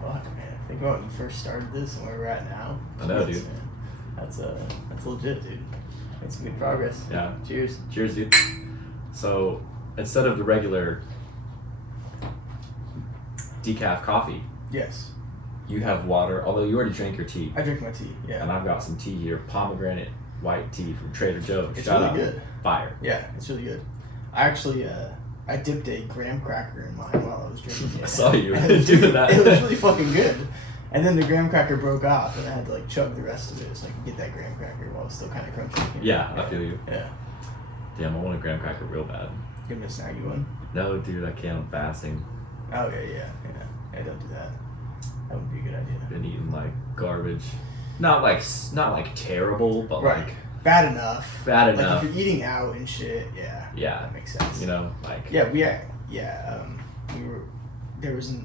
Fuck, man. Think about when you first started this and where we're at now. I know, dude. Man. That's legit, dude. Made some good progress. Yeah. Cheers. Cheers, dude. So instead of the regular decaf coffee, Yes. you have water. Although you already drank your tea, I drink my tea. Yeah. and I've got some tea here, pomegranate white tea from Trader Joe's. It's Shout really out. good. Fire. Yeah, it's really good. I actually I dipped a graham cracker in mine while I was drinking it. I saw you And it was doing really, that. It was really fucking good. And then the graham cracker broke off, and I had to like chug the rest of it so I could get that graham cracker while it's still kind of crunchy. Yeah, I feel you. Yeah. Damn, I want a graham cracker real bad. Give me a snaggy one. No, dude, I can't. I'm fasting. Oh yeah. Don't do that. That would be a good idea. Been eating like garbage. Not like terrible, but Right. like Bad enough. bad Like enough. if you're eating out and shit, yeah. Yeah. That makes sense. You know, like Yeah, we were. There was a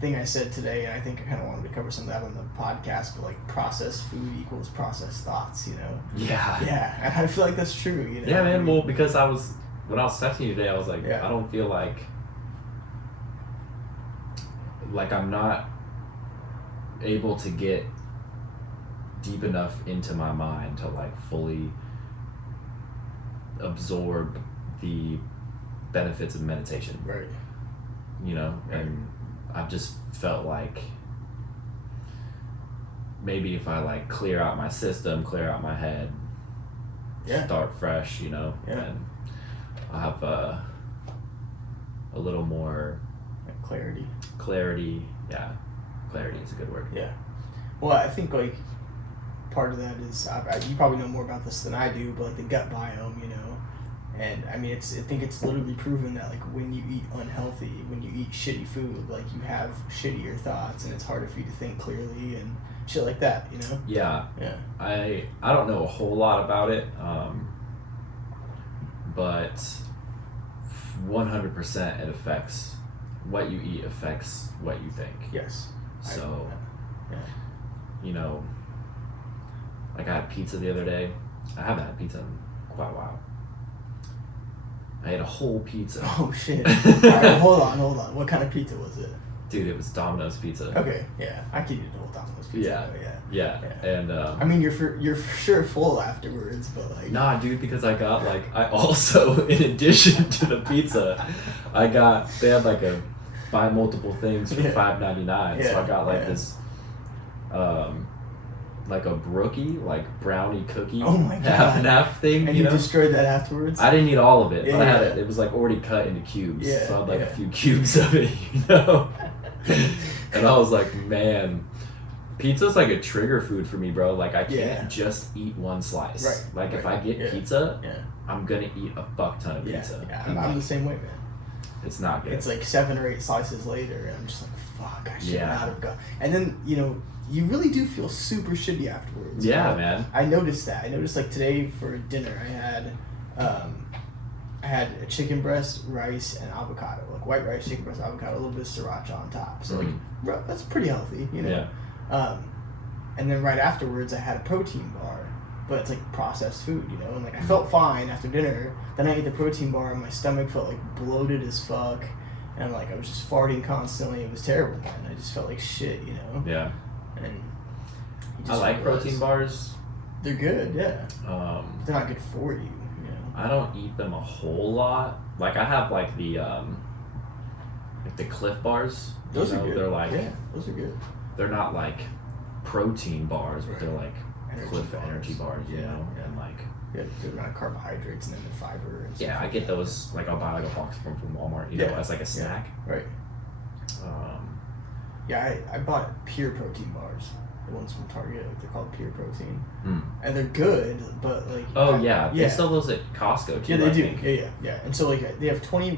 thing I said today, and I think I kind of wanted to cover some of that on the podcast. But like, processed food equals processed thoughts. You know. Yeah. Yeah, and I feel like that's true. You know. Yeah, man. Well, because when I was texting you today, I was like, Yeah. I don't feel like I'm not able to get deep enough into my mind to like fully absorb the benefits of meditation. Right. You know, Right. and I've just felt like maybe if I like clear out my system, clear out my head, Yeah. start fresh, you know, Yeah. and I'll have a little more Like clarity. clarity. Yeah, clarity is a good word. Yeah. Well, I think like part of that is you probably know more about this than I do, but like the gut biome, you know, and I mean I think it's literally proven that like when you eat unhealthy, when you eat shitty food, like you have shittier thoughts and it's harder for you to think clearly and shit like that, you know. Yeah, Yeah. I don't know a whole lot about it, but 100% it affects what you eat affects what you think. Yes. So, Yeah. you know, like I had pizza the other day. I haven't had pizza in quite a while. I ate a whole pizza. Oh shit. Alright, hold on. What kind of pizza was it? Dude, it was Domino's pizza. Okay, yeah. I could eat a whole Domino's pizza. Yeah. Though, Yeah, Yeah. and I mean, you're for sure full afterwards, but like. nah, dude, because I got like I also in addition to the pizza, they had like a buy multiple things for Yeah. $5.99. So Yeah, I got like yeah. this, like a brookie, like brownie cookie, Oh my half and God. half thing. And you you know, destroyed that afterwards? I didn't eat all of it, but I had Yeah. it. It was like already cut into cubes. Yeah, So I had like yeah. a few cubes of it, you know. And I was like, man, pizza's like a trigger food for me, bro. Like I can't Yeah. just eat one slice. Right, Like if I right. get Yeah. pizza, Yeah. I'm gonna eat a fuck ton of Yeah, pizza. yeah. And, I'm like, the same way, man. it's not good. It's like 7 or 8 slices later, and I'm just like, fuck, I should Yeah. not have gone. And then, you know, you really do feel super shitty afterwards. Yeah, you know? man. I noticed that. I noticed like today for dinner, I had a chicken breast, rice, and avocado. Like white rice, chicken breast, avocado, a little bit of sriracha on top. So like, that's pretty healthy, you know. Yeah. And then right afterwards, I had a protein bar, but it's like processed food, you know. And like I felt fine after dinner. Then I ate the protein bar, and my stomach felt like bloated as fuck, and like I was just farting constantly. It was terrible, man. I just felt like shit, you know. Yeah. And you I just like realize protein bars. They're good, yeah. Um, They're not good for you, you know. I don't eat them a whole lot. Like I have like the Cliff bars. Those you are know, good. They're like those are good. they're not like protein bars, but they're like Energy Cliff bars. energy bars, you Yeah, know, yeah. and like Good amount of carbohydrates and then the fiber. And yeah, stuff I like get that. those. Like I'll buy like a box from Walmart, you know, Yeah. as like a snack. Right. Yeah, I bought pure protein bars. The ones from Target, like they're called Pure Protein, and they're good. But like, Oh yeah, they sell those at Costco too. Yeah, they I do. think. Yeah. And so like they have 20 to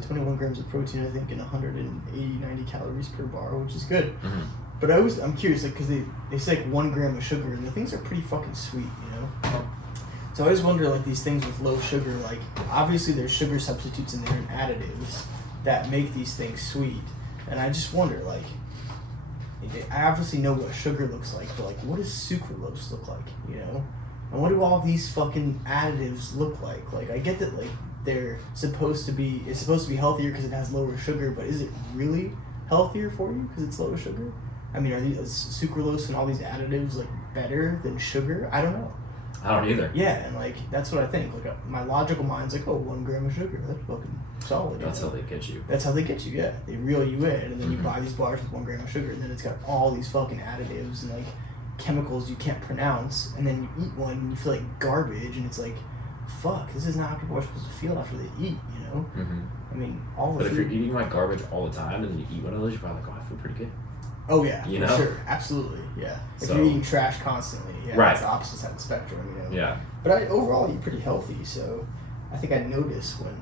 21 grams of protein, I think, and 90 calories per bar, which is good. Mm-hmm. But I'm curious, like, because they say like 1 gram of sugar, and the things are pretty fucking sweet, you know. So I always wonder, like, these things with low sugar, like, obviously there's sugar substitutes in there and additives that make these things sweet, and I just wonder, like, I obviously know what sugar looks like, but like, what does sucralose look like, you know? And what do all these fucking additives look like? Like, I get that, like, it's supposed to be healthier because it has lower sugar, but is it really healthier for you because it's low sugar? I mean, are these sucralose and all these additives like better than sugar? I don't know. I don't either. Yeah, and like that's what I think. Like my logical mind's like, oh, 1 gram of sugar, that's fucking solid. That's how they get you. That's how they get you. Yeah, they reel you in, and then you buy these bars with 1 gram of sugar, and then it's got all these fucking additives and like chemicals you can't pronounce, and then you eat one and you feel like garbage, and it's like, fuck, this is not how people are supposed to feel after they eat. You know? I mean, all the. But food, if you're eating like garbage all the time, and then you eat one of those, you're probably like, oh, I feel pretty good. Oh yeah, you for know? sure, absolutely, yeah. If So- you're eating trash constantly, yeah, Right. that's the opposite side of the spectrum, you know. Yeah. But I overall eat pretty healthy, so I think I notice when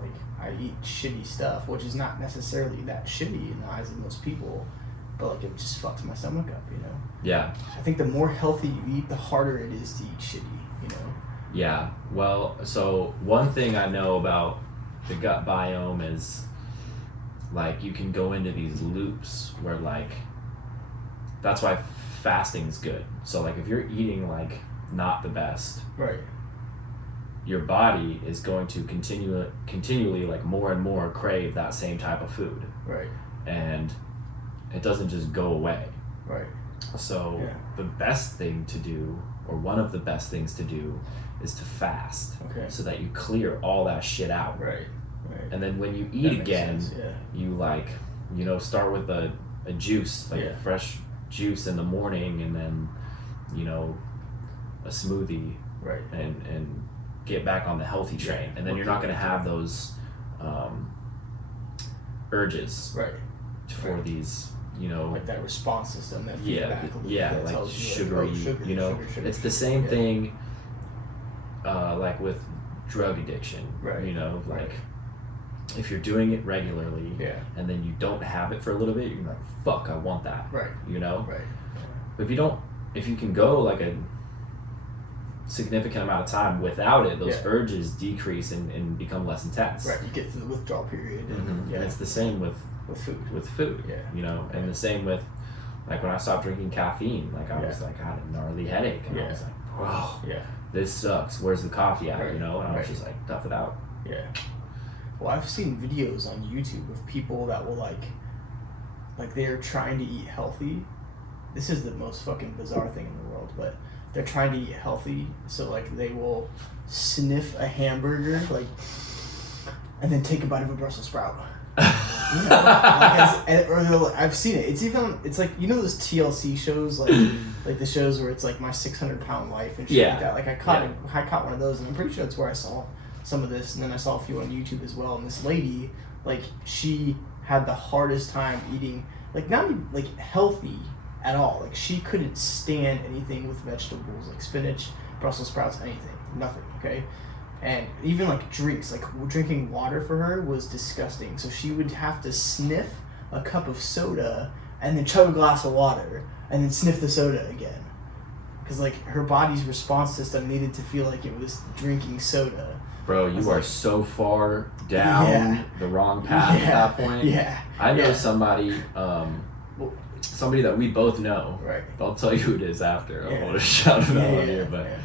like I eat shitty stuff, which is not necessarily that shitty in the eyes of most people, but like it just fucks my stomach up, you know. Yeah. I think the more healthy you eat, the harder it is to eat shitty, you know. Yeah. Well, so one thing I know about the gut biome is like you can go into these loops where like that's why fasting is good. So like if you're eating like not the best, Right. your body is going to continually like more and more crave that same type of food, Right. and it doesn't just go away. Right. So Yeah. the best thing to do, or one of the best things to do, is to fast, Okay. so that you clear all that shit out. Right. Right. And then when you That eat makes again, sense, yeah. you like, start with a juice, like Yeah. fresh juice in the morning, and then, a smoothie, Right. and get back on the healthy train. And then you're not going to have those urges Right. for Right. these, Like that response system, that yeah, feedback loop yeah, that like tells you, sugary, oh, sugar, it's the same thing, like with drug addiction, Right. like Right. if you're doing it regularly, Yeah. and then you don't have it for a little bit, you're like, fuck, I want that, Right. But Right. if you can go like a significant amount of time without it, those Yeah. urges decrease and become less intense. Right. You get to the withdrawal period. And, And it's the same with with food. Yeah. and the same with like when I stopped drinking caffeine, like I was Yeah. like I had a gnarly headache, and I Yeah. was like, whoa, Yeah. this sucks, where's the coffee at? Right. And I was Right. just like, tough it out. Yeah. Well, I've seen videos on YouTube of people that will like they're trying to eat healthy. This is the most fucking bizarre thing in the world, but they're trying to eat healthy, so like they will sniff a hamburger and then take a bite of a Brussels sprout. I've seen it. It's like those TLC shows, like the shows where it's like My 600-Pound Life and shit like that. Like I caught one of those, and I'm pretty sure that's where I saw some of this, and then I saw a few on YouTube as well. And this lady, like she had the hardest time eating, like not even like healthy at all. Like she couldn't stand anything with vegetables, like spinach, Brussels sprouts, anything, nothing. Okay. And even like drinks, like drinking water for her was disgusting. So she would have to sniff a cup of soda and then chug a glass of water and then sniff the soda again. Because like her body's response system needed to feel like it was drinking soda. Bro, you are so far down the wrong path at that point. Yeah. I know somebody that we both know. Right. I'll tell you who it is after. I Yeah. want to shout him out here, but yeah.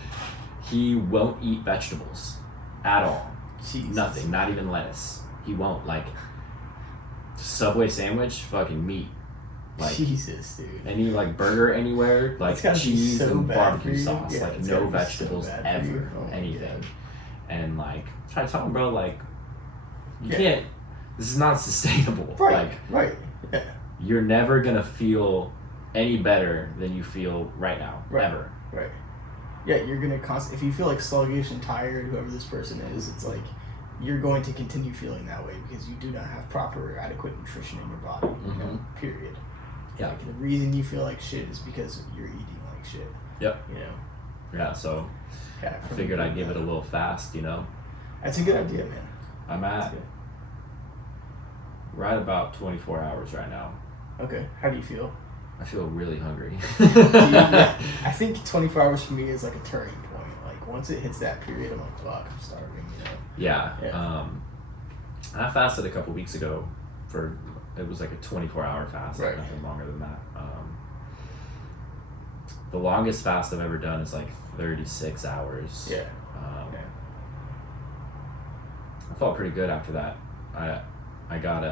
he won't eat vegetables at all. Jesus. Nothing, not even lettuce. He won't. Like Subway sandwich, fucking meat. Like Jesus, dude. any like burger anywhere, like It's gotta be cheese so and bad barbecue for you. sauce, Yeah, like it's no gotta be so vegetables bad for ever, you. Oh my anything. God. And like try to tell him, bro, like you Yeah. can't. This is not sustainable. Right. Like Right. Yeah. you're never gonna feel any better than you feel right now, Right. ever. Right. Yeah, you're gonna if you feel like sluggish and tired, whoever this person is, it's like you're going to continue feeling that way because you do not have proper adequate nutrition in your body. You know, period. Yeah. Like the reason you feel like shit is because you're eating like shit. Yep. You know. Yeah. So Yeah. I figured I'd give it a little fast. That's a good idea, man. I'm at That's right about 24 hours right now. good. Okay. How do you feel? I feel really hungry. Yeah, I think 24 hours for me is like a turning point. Like once it hits that period, I'm like, fuck, I'm starving. Yeah. Yeah. I fasted a couple weeks ago it was like a 24-hour fast, Right. nothing longer than that. The longest fast I've ever done is like 36 hours. Yeah. I felt pretty good after that. I got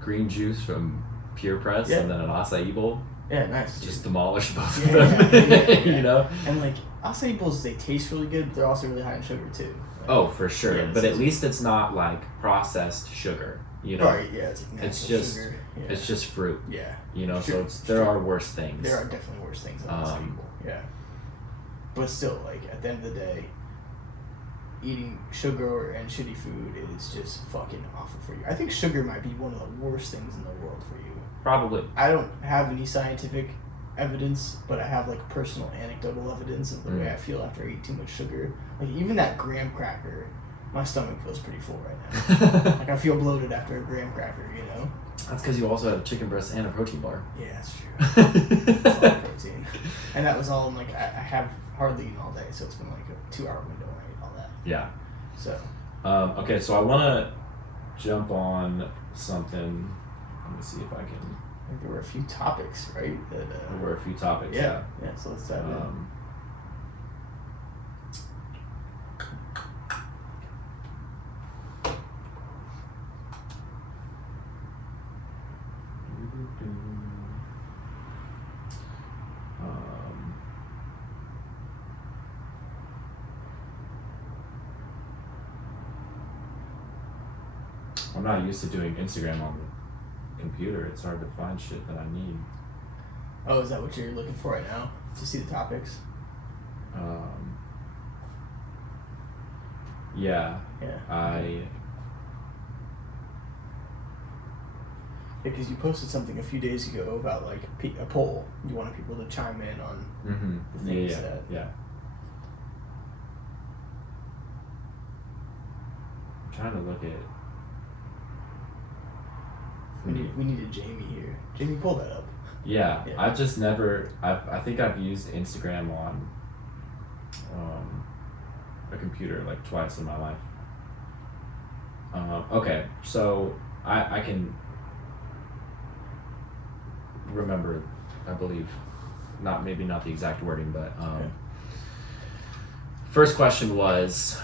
green juice from Pure Press and then an acai bowl. Yeah, nice. Just demolish both of them. You know? And like acai bowls, they taste really good, but they're also really high in sugar too. Like, oh, for sure. Yeah, but at least it's not like processed sugar. You know? Right, yeah, it's just sugar. Yeah. it's just fruit. Yeah. You know, True. so there are worse things. There are definitely worse things than acai bowl. Yeah. But still, like at the end of the day, eating sugar and shitty food is just fucking awful for you. I think sugar might be one of the worst things in the world for you. Probably. I don't have any scientific evidence, but I have like personal anecdotal evidence of the way I feel after I eat too much sugar. Like even that graham cracker, my stomach feels pretty full right now. Like I feel bloated after a graham cracker, you know? That's because you also had a chicken breast and a protein bar. Yeah, that's true. That's all protein. And that was all in like, I have hardly eaten all day, so it's been like a 2-hour window when I ate all that. Yeah. So. Okay, so I want to jump on something. Let me see if I can. I think there were a few topics, right? That, there were a few topics. Yeah, so let's dive in. I'm not used to doing Instagram on the computer. It's hard to find shit that I need. Oh, is that what you're looking for right now? To see the topics? Yeah. Yeah. Because you posted something a few days ago about like a poll. You wanted people to chime in on the things that. Yeah. I'm trying to look at. We need a Jamie here. Jamie, pull that up. Yeah. I've just never. I think I've used Instagram on a computer like twice in my life. Okay, so I can remember, I believe, maybe not the exact wording, but first question was,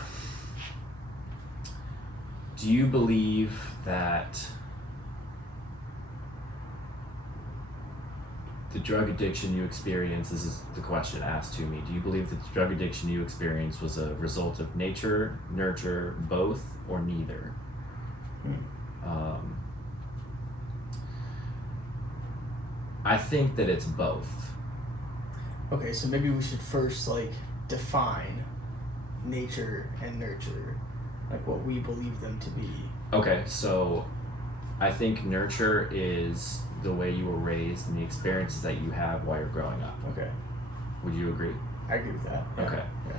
do you believe that the drug addiction you experienced, this is the question asked to me, do you believe that the drug addiction you experienced was a result of nature, nurture, both, or neither? I think that it's both. Okay, so maybe we should first like define nature and nurture, like what we believe them to be. Okay, so I think nurture is the way you were raised and the experiences that you have while you're growing up. Okay. Would you agree? I agree with that. Yeah. Okay. Yeah.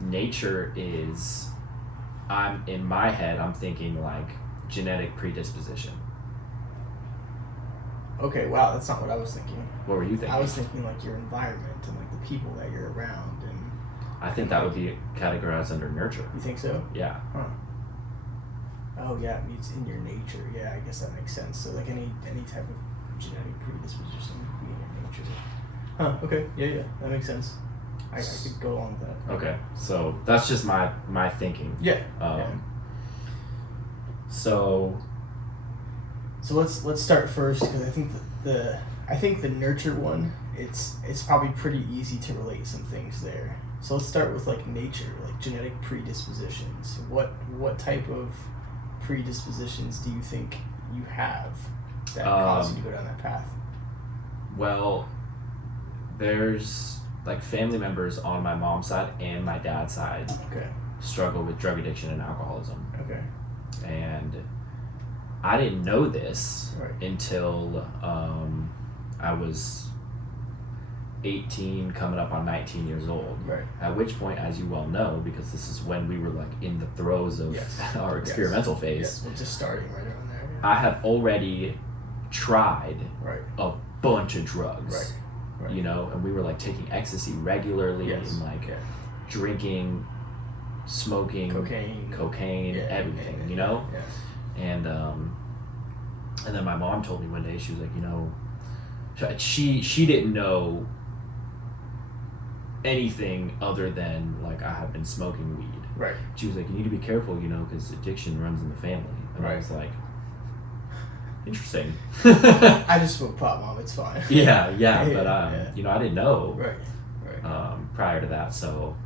Nature is, in my head, I'm thinking like genetic predisposition. Okay, wow, that's not what I was thinking. What were you thinking? I was thinking like your environment and like the people that you're around and. I think that would be categorized under nurture. You think so? Yeah. Huh. Oh yeah, it's in your nature. Yeah, I guess that makes sense. So like any type of genetic predisposition would be in your nature. Huh. Okay. Yeah. That makes sense. I could go along with that. Okay. So that's just my thinking. Yeah. So let's start first because I think the nurture one it's probably pretty easy to relate some things there. So let's start with like nature, like genetic predispositions. What type of predispositions do you think you have that cause you to go down that path? Well, there's like family members on my mom's side and my dad's side struggle with drug addiction and alcoholism. Okay. And I didn't know this until I was 18, coming up on 19 years old. Right. At which point, as you well know, because this is when we were like in the throes of our experimental phase. Yes, we're just starting right around there. Yeah. I had already tried a bunch of drugs. Right. You know, and we were like taking ecstasy regularly and like drinking, smoking, cocaine, everything, you know? Yeah. And then my mom told me one day, she was like, you know, she didn't know anything other than like I had been smoking weed. Right. She was like, you need to be careful, you know, because addiction runs in the family. And I was like, interesting. I just smoke pot, Mom. It's fine. Yeah, but Yeah. you know, I didn't know Right. prior to that. So,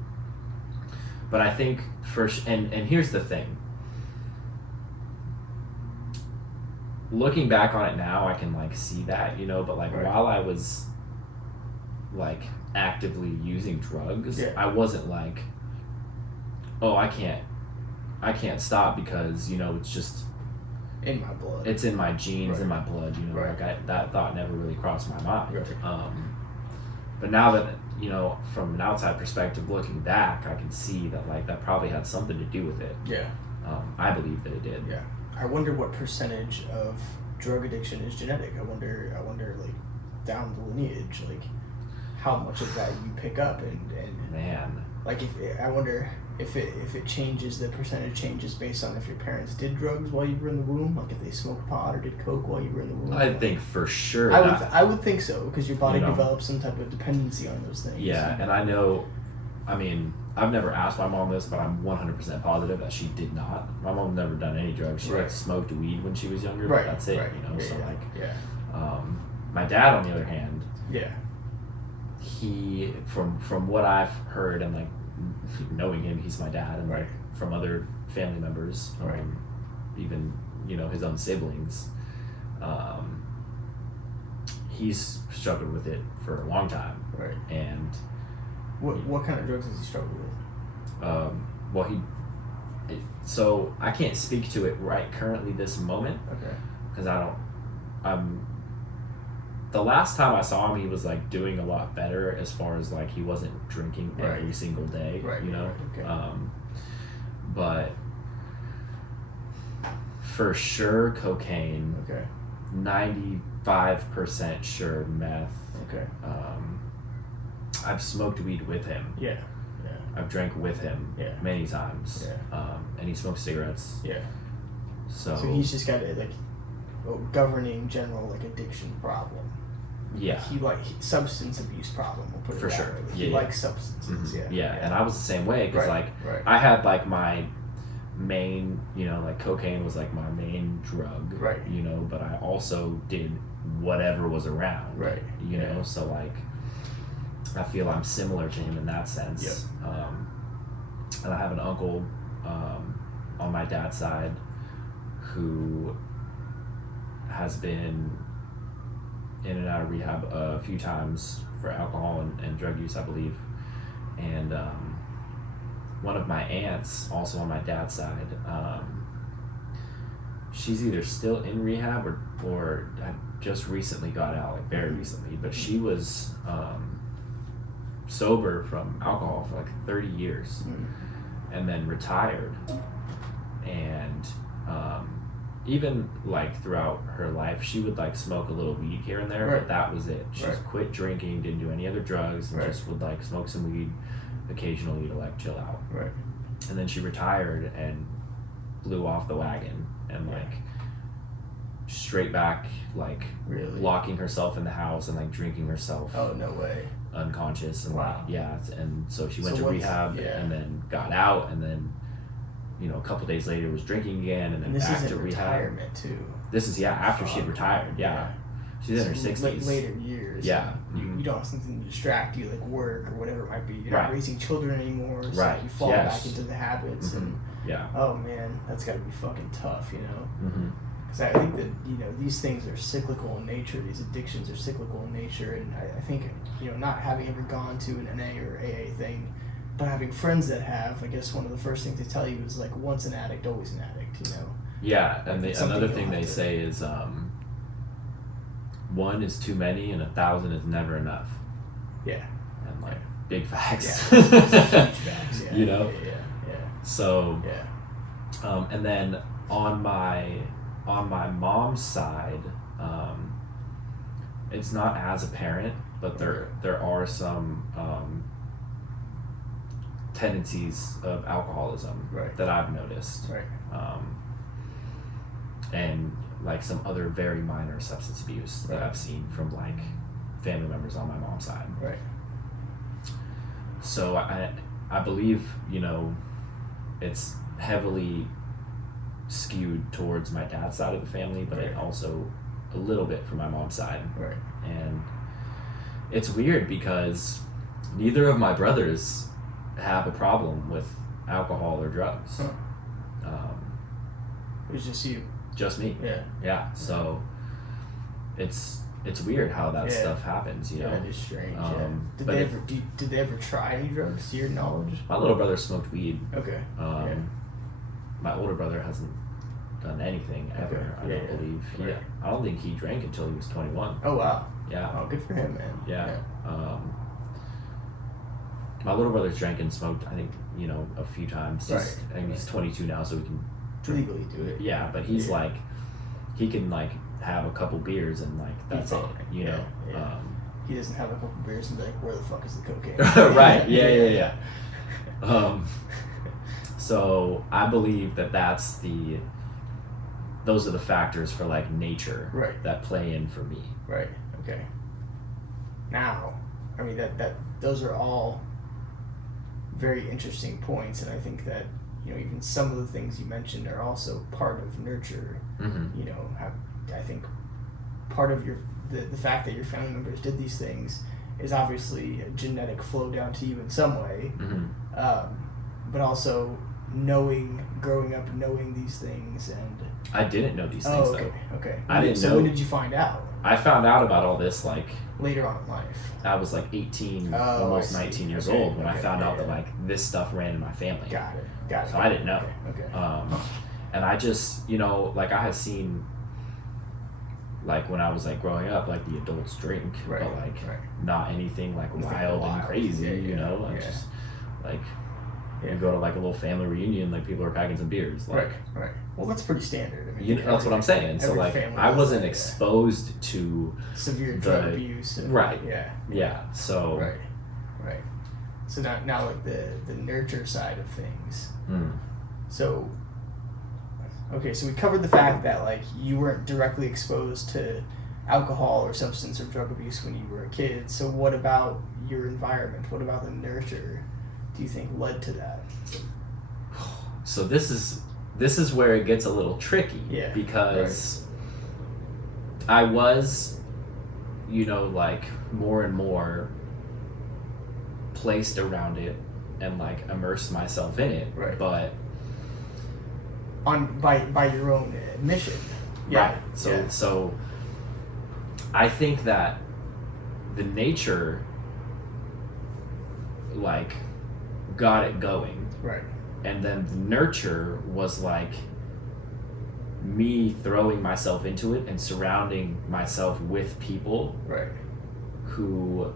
but I think and here's the thing. Looking back on it now, I can like see that, you know, but like while I was like actively using drugs, I wasn't like, oh, I can't stop because, you know, it's just in my blood. It's in my genes, in my blood, you know, like that thought never really crossed my mind. But now that, you know, from an outside perspective, looking back, I can see that like that probably had something to do with it. Yeah. I believe that it did. Yeah. I wonder what percentage of drug addiction is genetic. I wonder like down the lineage, like how much of that you pick up and man, like I wonder if it changes, the percentage changes based on if your parents did drugs while you were in the womb, like if they smoked pot or did coke while you were in the womb. I think for sure. I would think so, because your body develops some type of dependency on those things. Yeah, and I know, I mean, I've never asked my mom this, but I'm 100% positive that she did not. My mom never done any drugs. She like smoked weed when she was younger, but that's it, you know. My dad, on the other hand, he from what I've heard and like knowing him, he's my dad, and like from other family members, even, you know, his own siblings, he's struggled with it for a long time. And what kind of drugs does he struggle with? So I can't speak to it currently this moment. Because the last time I saw him, he was like doing a lot better as far as like he wasn't drinking every single day, you know. But for sure cocaine. 95% sure meth. I've smoked weed with him. I've drank with him many times. And he smokes cigarettes. So he's just got a governing general like addiction problem. He substance abuse problem. We'll put it for that sure. way. He likes substances. And I was the same way, because I had like my main, you know, like cocaine was like my main drug. You know, but I also did whatever was around. You know, so like I feel I'm similar to him in that sense. And I have an uncle on my dad's side who has been in and out of rehab a few times for alcohol and drug use, I believe. And one of my aunts, also on my dad's side, she's either still in rehab or just recently got out, like very recently, but she was sober from alcohol for like 30 years and then retired. And even like throughout her life, she would like smoke a little weed here and there, but that was it. She just quit drinking, didn't do any other drugs, and just would like smoke some weed occasionally to like chill out. And then she retired and blew off the wagon and like straight back, like locking herself in the house and like drinking herself. Oh, no way. Unconscious and and so she went to rehab and then got out, and then, you know, a couple days later was drinking again, and then back to rehab. Retirement too. This is after she had retired. She's in her 60s. Later years. You don't have something to distract you, like work or whatever it might be. You're not raising children anymore, so you fall back into the habits. And oh man, that's got to be fucking tough, you know. Because I think that, you know, these things are cyclical in nature. These addictions are cyclical in nature, and I think, you know, not having ever gone to an NA or AA thing, but having friends that have, I guess one of the first things they tell you is like, once an addict, always an addict, you know. And another thing they say is one is too many and 1,000 is never enough. And like big facts. Huge facts. You know. So. And then on my mom's side, it's not as apparent, but there are some tendencies of alcoholism that I've noticed, and like some other very minor substance abuse that I've seen from like family members on my mom's side. So I believe, you know, it's heavily skewed towards my dad's side of the family, but it also a little bit from my mom's side. Right. And it's weird because neither of my brothers have a problem with alcohol or drugs. Huh. It was just you. Just me. Yeah. Yeah. So it's weird how that stuff happens, you know. It is strange. Did they ever try any drugs to your knowledge? My little brother smoked weed. Okay. My older brother hasn't done anything ever. I don't believe. Right. I don't think he drank until he was 21. Oh wow. Yeah. Oh, good for him, man. Yeah. My little brother's drank and smoked, I think, a few times. I think he's 22 now, so we can legally do it. Yeah, but he's like, he can like have a couple beers and like that's it. You know. He doesn't have a couple beers and be like, where the fuck is the cocaine? Right. Yeah. So I believe those are the factors for like nature that play in for me. Right. Okay. Now, I mean that those are all very interesting points, and I think that even some of the things you mentioned are also part of nurture. Mm-hmm. I think part of the fact that your family members did these things is obviously a genetic flow down to you in some way, but also growing up knowing these things. And I didn't know these things though. Okay. I didn't know. So when did you find out? I found out about all this like later on in life. I was like 18, almost 19 years old when I found out that like this stuff ran in my family. Got it. So I didn't know. Okay. And I just, like I had seen, like when I was like growing up, like the adults drink, but like not anything like wild and crazy, just like you go to like a little family reunion, like people are packing some beers. Like, right. Well, that's pretty standard. I mean, that's what I'm saying. So like I wasn't exposed to severe drug abuse. And, Yeah. So. Right. So now like the nurture side of things. So, okay, so we covered the fact that like you weren't directly exposed to alcohol or substance or drug abuse when you were a kid. So what about your environment? What about the nurture do you think led to that? So this is where it gets a little tricky. Yeah. Because I was, like more and more placed around it and like immersed myself in it. Right. But by your own admission. Yeah. Right. So I think that the nature like got it going. Right. And then the nurture was like me throwing myself into it and surrounding myself with people who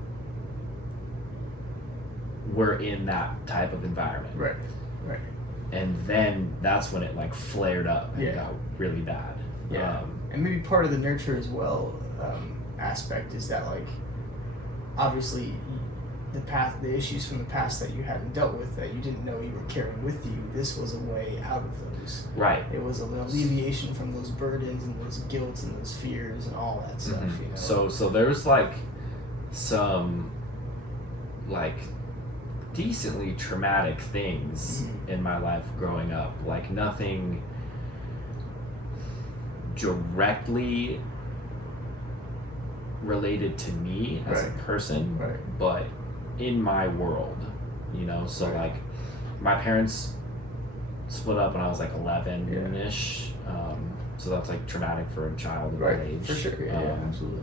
were in that type of environment. Right. And then that's when it like flared up and got really bad. Yeah. And maybe part of the nurture as well aspect is that like obviously the issues from the past that you hadn't dealt with that you didn't know you were carrying with you, this was a way out of those. Right. It was an alleviation from those burdens and those guilt and those fears and all that stuff. So there's like some like decently traumatic things in my life growing up, like nothing directly related to me as a person, but in my world, so like my parents split up when I was like 11-ish, so that's like traumatic for a child of that age. For sure. Absolutely.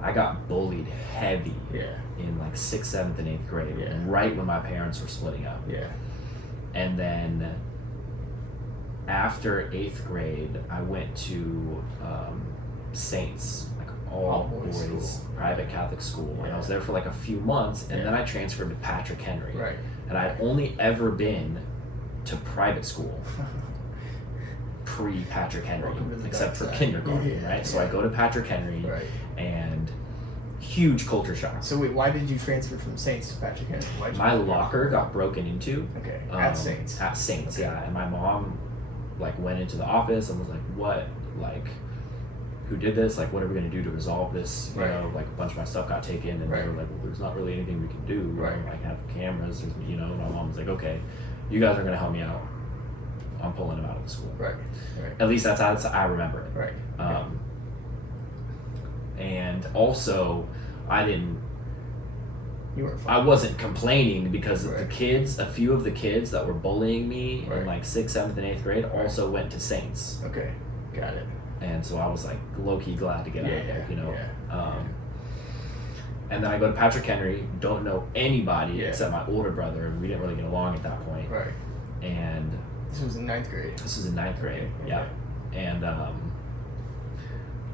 I got bullied heavy in like 6th, 7th, and 8th grade, right when my parents were splitting up. And then after 8th grade, I went to Saints, like all boys private Catholic school, and I was there for like a few months, and then I transferred to Patrick Henry. And I'd only ever been to private school pre-Patrick Henry, except for kindergarten, right? So I go to Patrick Henry, and huge culture shock. So wait, why did you transfer from Saints to Patrick Henry? My locker got broken into. Okay. At Saints. At Saints, and my mom like went into the office and was like, "What? Like, who did this? Like, what are we gonna do to resolve this?" You know, like a bunch of my stuff got taken, and they were like, "Well, there's not really anything we can do. Like, have cameras, my mom was like, "Okay, you guys are gonna help me out I'm pulling him out of the school. Right. At least that's how I remember it. Right. And also, You weren't I wasn't complaining because Right. the kids, a few of the kids that were bullying me Right. in like 6th, 7th, and 8th grade also went to Saints. Okay, got it. And so I was like low-key glad to get out of there, you know. Yeah. And then I go to Patrick Henry, don't know anybody Yeah. except my older brother, and we didn't really get along at that point. Right. And This was in 9th grade. this was in 9th grade, Okay. yeah. And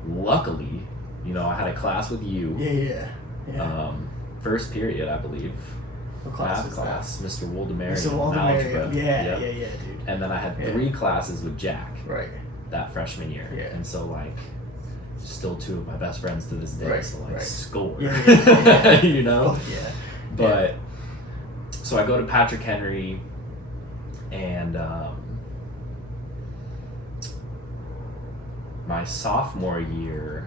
luckily, you know, I had a class with you. Yeah. First period, I believe. What class Math was class, Mr. Waldemarian. Mr. Waldemarian. Yeah, dude. And then I had Yeah. 3 classes with Jack Right. that freshman year. Yeah. And so like still 2 of my best friends to this day. Right, So like right. score. Yeah. You know? Fuck yeah. But so I go to Patrick Henry and my sophomore year,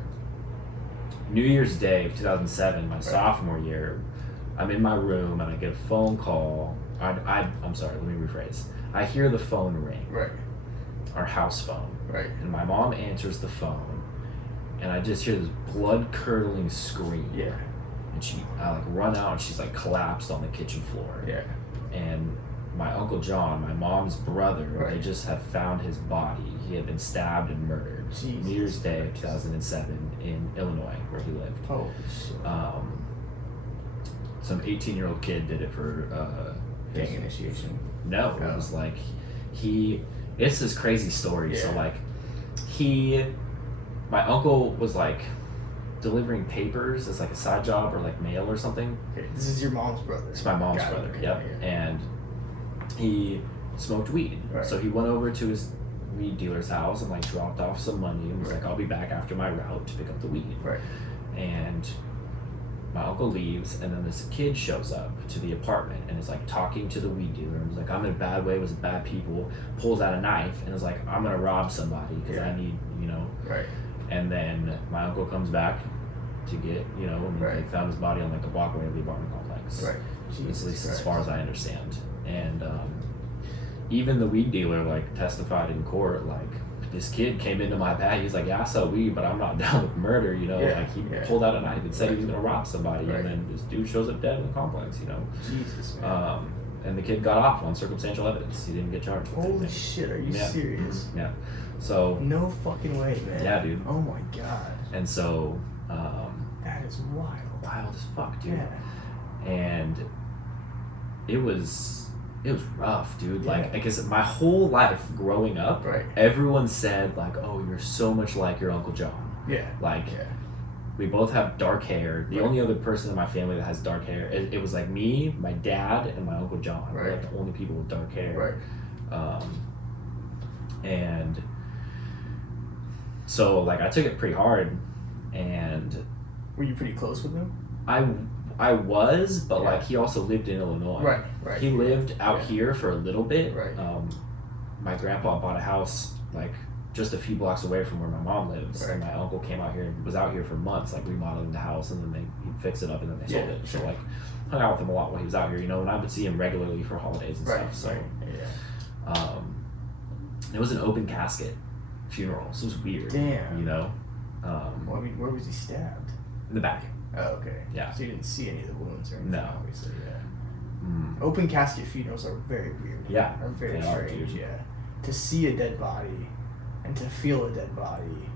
New Year's Day of 2007, my sophomore year, I'm in my room and I get a phone call. I'm sorry, let me rephrase. I hear the phone ring, Right. our house phone, Right. and my mom answers the phone, and I just hear this blood-curdling scream. Yeah. And I like run out and she's like collapsed on the kitchen floor. Yeah. And my Uncle John, my mom's brother, Right. they just had found his body. He had been stabbed and murdered. Jesus. New Year's Day of 2007 in Illinois, where he lived. Holy shit. Some 18-year-old kid did it for Gang initiation. No, it was like it's this crazy story. So Yeah. like my uncle was like delivering papers as like a side job or like mail or something. Okay, this is your mom's brother. It's my mom's Got it, brother. okay, Yep. yeah. And he smoked weed. Right. So he went over to his weed dealer's house and like dropped off some money and was Right. like, I'll be back after my route to pick up the weed. Right. And my uncle leaves, and then this kid shows up to the apartment and is like talking to the weed dealer and was like, I'm in a bad way with bad people, pulls out a knife and is like, I'm gonna rob somebody because I need, you know. Right. And then my uncle comes back to get, you know, and Right. they found his body on like the walkway of the apartment complex. Right. At least Jesus as Christ. far as I understand. And even the weed dealer like testified in court, like this kid came into my bag. He's like, yeah, I sell weed, but I'm not down with murder. You know, Yeah, like he yeah. pulled out a knife and said he was Right. gonna rob somebody, Right. and then this dude shows up dead in the complex. You know, Jesus, man. and the kid got off on circumstantial evidence. He didn't get charged with Holy anything. shit, are you Yeah. serious? Yeah. So No fucking way, man. Yeah, dude. Oh my god. and so That is wild. wild as fuck, dude. Yeah. And it was rough, dude. Yeah. Like, because my whole life growing up, Right. everyone said like, "Oh, you're so much like your Uncle John." Yeah. Like, Yeah. we both have dark hair. The Right. only other person in my family that has dark hair, it was like me, my dad, and my Uncle John. We're Right. like the only people with dark hair. Right. And so like I took it pretty hard, and Were you pretty close with him? I was, but Yeah. like he also lived in Illinois. Right. Right. He lived out Yeah. here for a little bit. Right. My grandpa bought a house like just a few blocks away from where my mom lives, Right. and my uncle came out here and was out here for months, like remodeling the house, and then he fixed it up, and then they sold Yeah, it. sure. So like hung out with him a lot while he was out here, you know, and I would see him regularly for holidays and Right. stuff. So Right. Yeah. it was an open casket funeral, so it was weird. Damn. You know, Well, I mean, where was he stabbed? in the back. Oh, okay. Yeah. So you didn't see any of the wounds or anything, No. obviously, yeah. Mm. Open casket funerals are very weird. Yeah, Are very they are, strange, dude. yeah. To see a dead body and to feel a dead body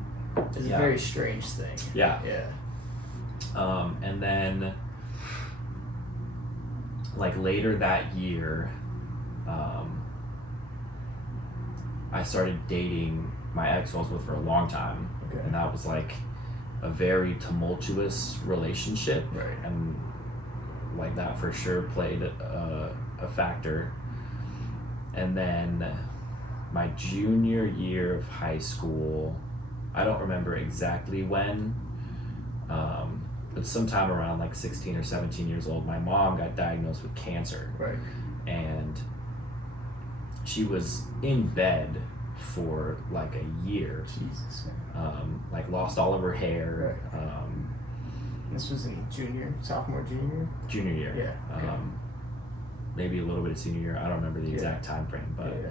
is Yeah. a very strange thing. Yeah. Yeah. And then, like later that year, I started dating my ex I was with for a long time, Okay. and that was like a very tumultuous relationship, Right. and like that for sure played a factor. And then my junior year of high school, I don't remember exactly when, but sometime around like 16 or 17 years old, my mom got diagnosed with cancer, Right. and she was in bed for like a year. Jesus, man. Like lost all of her hair. Right. This was in sophomore, junior? Junior year. Yeah, okay. Maybe a little bit of senior year. I don't remember the Yeah. exact time frame, but Yeah.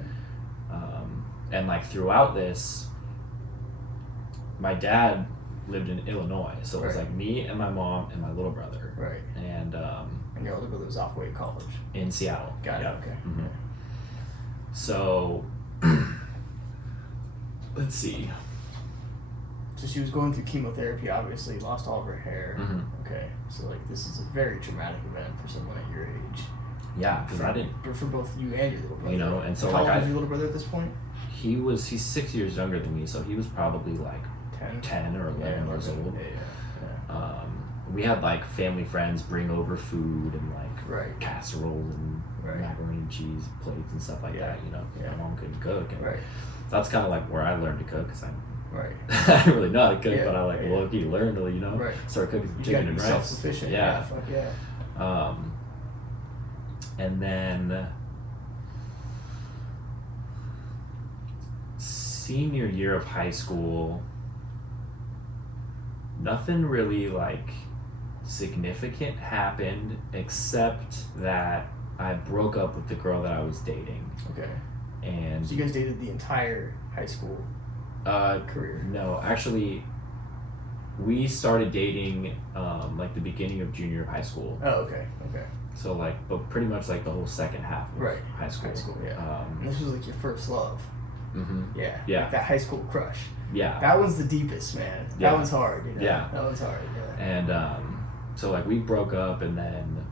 And like throughout this, my dad lived in Illinois, so it was like me and my mom and my little brother. Right. And your older brother was off way at college. In Seattle. Got it. Okay. Mm-hmm. Yeah. So let's see. So she was going through chemotherapy, obviously, lost all of her hair. Mm-hmm. Okay. So like this is a very traumatic event for someone at your age. Yeah, because I didn't. For both you and your little brother. You know, and so how like old was your little brother at this point? He's 6 years younger than me, so he was probably like 10 or 11 years old. Yeah. We had like family friends bring over food and like casseroles and macaroni and cheese plates and stuff like that. You know, my mom couldn't cook, and that's kind of like where I learned to cook, because I didn't really know how to cook, but I well, if you learn to, you know, start cooking some chicken and rice. Self-sufficient. Yeah. Fuck yeah. And then senior year of high school, nothing really like significant happened, except that I broke up with the girl that I was dating. Okay. And so you guys dated the entire high school career? No, actually, we started dating like the beginning of junior of high school. Oh, okay. So like, but pretty much like the whole second half of high school. Yeah. And this was like your first love. Mm-hmm. Yeah. Yeah. Like that high school crush. Yeah. That one's the deepest, man. That one's hard. You know? Yeah. That one's hard. Yeah. And so like we broke up, and then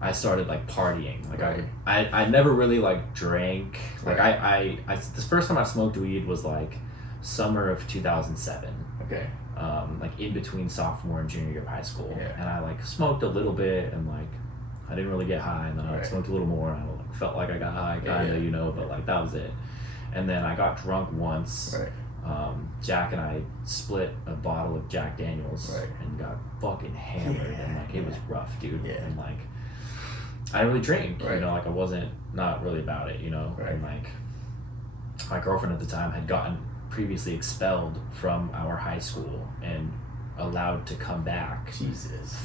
I started like partying. Like I never really like drank. Like I the first time I smoked weed was like summer of 2007. Okay. Like in between sophomore and junior year of high school. Yeah. And I like smoked a little bit, and like I didn't really get high, and then I like, smoked a little more, and I like, felt like I got high kinda, you know, but like that was it. And then I got drunk once. Jack and I split a bottle of Jack Daniels and got fucking hammered, and like it was rough, dude. And like I didn't really drink, you know, like I wasn't not really about it, you know. And like my girlfriend at the time had gotten previously expelled from our high school and allowed to come back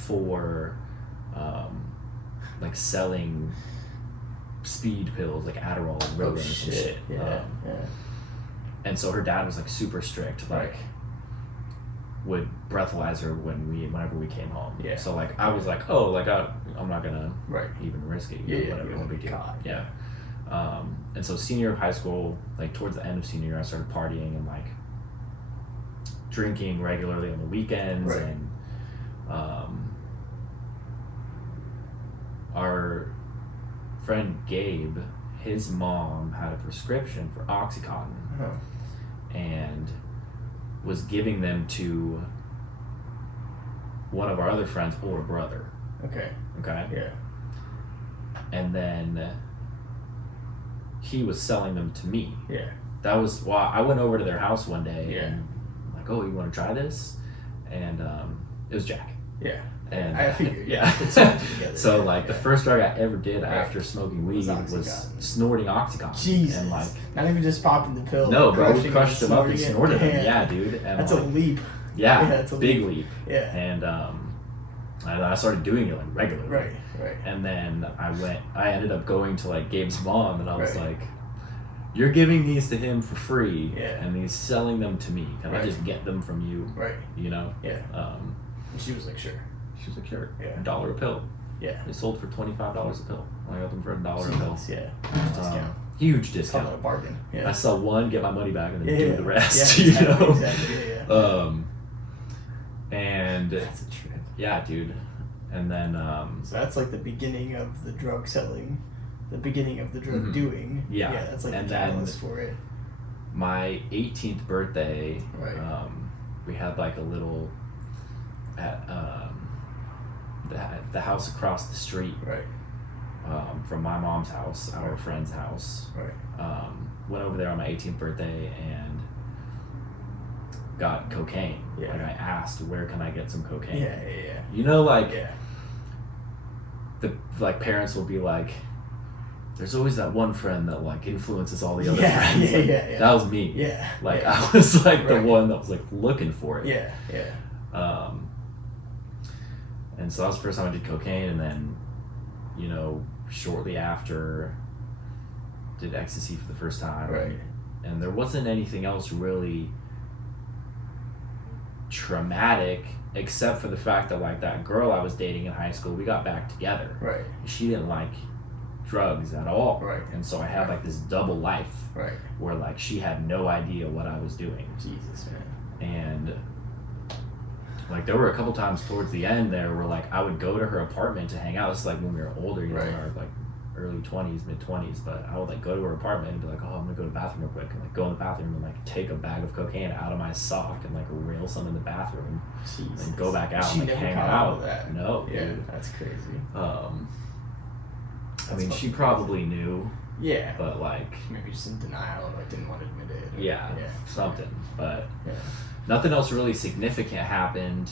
for like selling speed pills like Adderall and Ritalin and some shit. And so her dad was like super strict, like would breathalyze her whenever we came home. So like I was like, oh, like I'm not gonna even risk it. You know, whatever, no big deal. And so senior of high school, like towards the end of senior year, I started partying and like drinking regularly on the weekends. And our friend Gabe, his mom had a prescription for Oxycontin and was giving them to one of our other friends' older brother. Okay. And then he was selling them to me. That was why I went over to their house one day and like, oh, you want to try this? And it was Jack. And I figured. So like the first drug I ever did after smoking weed was snorting Oxycontin. Jesus. And like not even just popping the pill. No, bro, we crushed them up and snorted them. Yeah, dude. And that's like, a leap. Yeah, that's a big leap. And I started doing it like regularly. And then I ended up going to like Gabe's mom, and I was like, you're giving these to him for free, and he's selling them to me. Can I just get them from you? You know? And she was like, sure. She was like, sure. $1 a pill. They sold for $25 a pill. I got them for $1 a pill. Discount. Huge discount. Call it a bargain. I sell one, get my money back, and then do the rest. You know? Exactly. And that's a trip. Yeah, dude. And then so that's like the beginning of the drug selling, the beginning of the drug doing. That's like the catalyst for it. My 18th birthday, we had like a little at the house across the street from my mom's house, our friend's house. Went over there on my 18th birthday and got cocaine. Like I asked, where can I get some cocaine? You know, like the like parents will be like, there's always that one friend that like influences all the other friends. That was me. Like I was like the one that was like looking for it. And so that was the first time I did cocaine, and then, you know, shortly after did ecstasy for the first time. Right. And there wasn't anything else really traumatic except for the fact that like that girl I was dating in high school, we got back together. Right. She didn't like drugs at all. Right. And so I had like this double life. Right. Where like she had no idea what I was doing. Jesus, man. And like there were a couple times towards the end there where like I would go to her apartment to hang out. This is like when we were older, you know, Right. in our like early 20s, mid 20s, but I would like go to her apartment and be like, oh, I'm gonna go to the bathroom real quick, and like go in the bathroom and like take a bag of cocaine out of my sock and like rail some in the bathroom Jesus. and go back out She and like never hang caught out. on to that. No, Yeah, dude. that's crazy. I That's mean, she fucking probably knew, Yeah. but like, Maybe just in denial, like didn't want to admit it. Or, yeah, something. But Yeah. nothing else really significant happened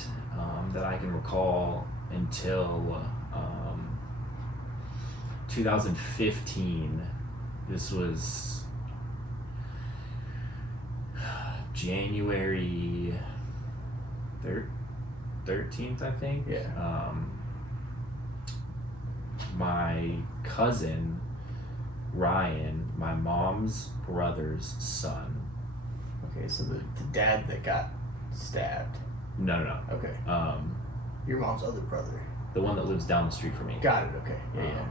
that I can recall until 2015. This was January 13th, I think. Yeah. My cousin Ryan, my mom's brother's son. Okay, so the dad that got stabbed. No. Okay. Your mom's other brother. The one that lives down the street from me. Got it. Okay. Yeah.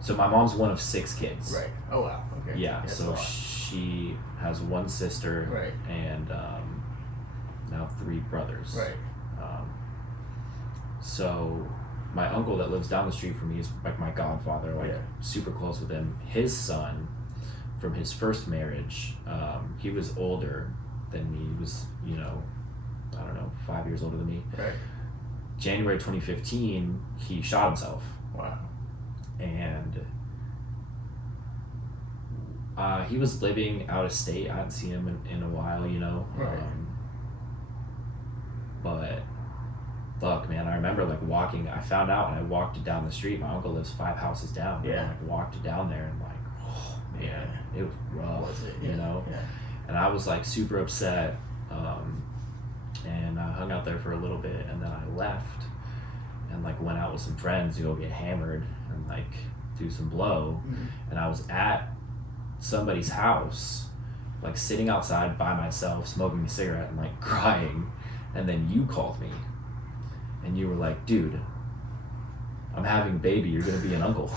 So my mom's one of 6 kids. Right. Oh wow. Okay. Yeah. That's a So lot. she has 1 sister. Right. And now 3 brothers. Right. So my uncle that lives down the street from me is like my godfather, like Yeah. super close with him. His son, from his first marriage, he was older than me. He was, you know, I don't know, 5 years older than me. Right. January 2015, he shot himself. Wow. And he was living out of state. I hadn't seen him in a while, you know. Right. But fuck, man, I remember like walking. I found out and I walked down the street. My uncle lives 5 houses down. Yeah. And I like walked down there and like, oh man, it was rough. Was it? You know. Yeah. And I was like super upset. And I hung out there for a little bit, and then I left and like went out with some friends to go get hammered and like do some blow. Mhm. And I was at somebody's house, like sitting outside by myself, smoking a cigarette and like crying. And then you called me and you were like, dude, I'm having a baby, you're gonna be an uncle.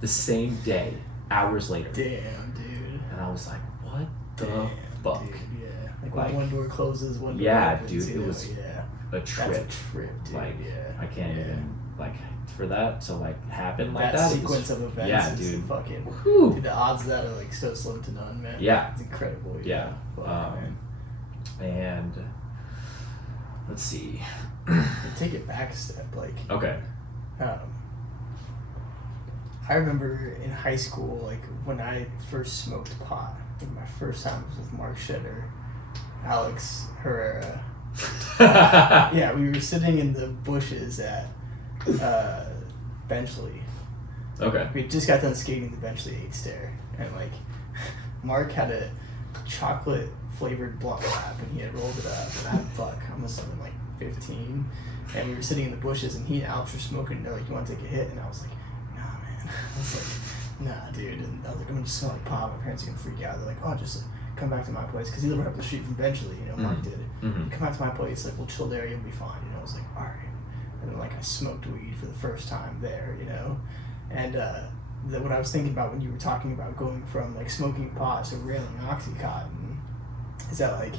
The same day, hours later. Damn, dude. And I was like, what the Damn, fuck? Dude, yeah. Like Like- when one door closes, one door Yeah, opens, dude, you it know? was Yeah. A trip. That's a trip, dude. Like, yeah. I can't Yeah. even, like, for that to like happen like that that. sequence it was, of events yeah, is dude. fucking. Whew. Dude, the odds of that are like so slim to none, man. Yeah. It's incredible. Yeah. Fuck, man. And let's see. Take it back a step, like. Okay. I remember in high school, like when I first smoked pot. I think my first time was with Mark Shedder, Alex Herrera. Yeah, we were sitting in the bushes at Benchley. Okay. We just got done skating the Benchley 8 stair, and like Mark had a chocolate flavored blunt wrap, and he had rolled it up. And I must have been like 15, and we were sitting in the bushes, and he and Alex were smoking. And they're like, "You want to take a hit?" And I was like, "Nah, man." I was like, "Nah, dude." And I was like, "I'm gonna just smell like pot." My parents are gonna freak out. They're like, "Oh, just come back to my place," because he lived right up the street from Benchley. You know, Mark Mhm. did it. Mm-hmm. Come back to my place. Like, we'll chill there. You'll be fine. You know, I was like, all right. And then like I smoked weed for the first time there. You know, and what I was thinking about when you were talking about going from like smoking pot to railing OxyContin is that like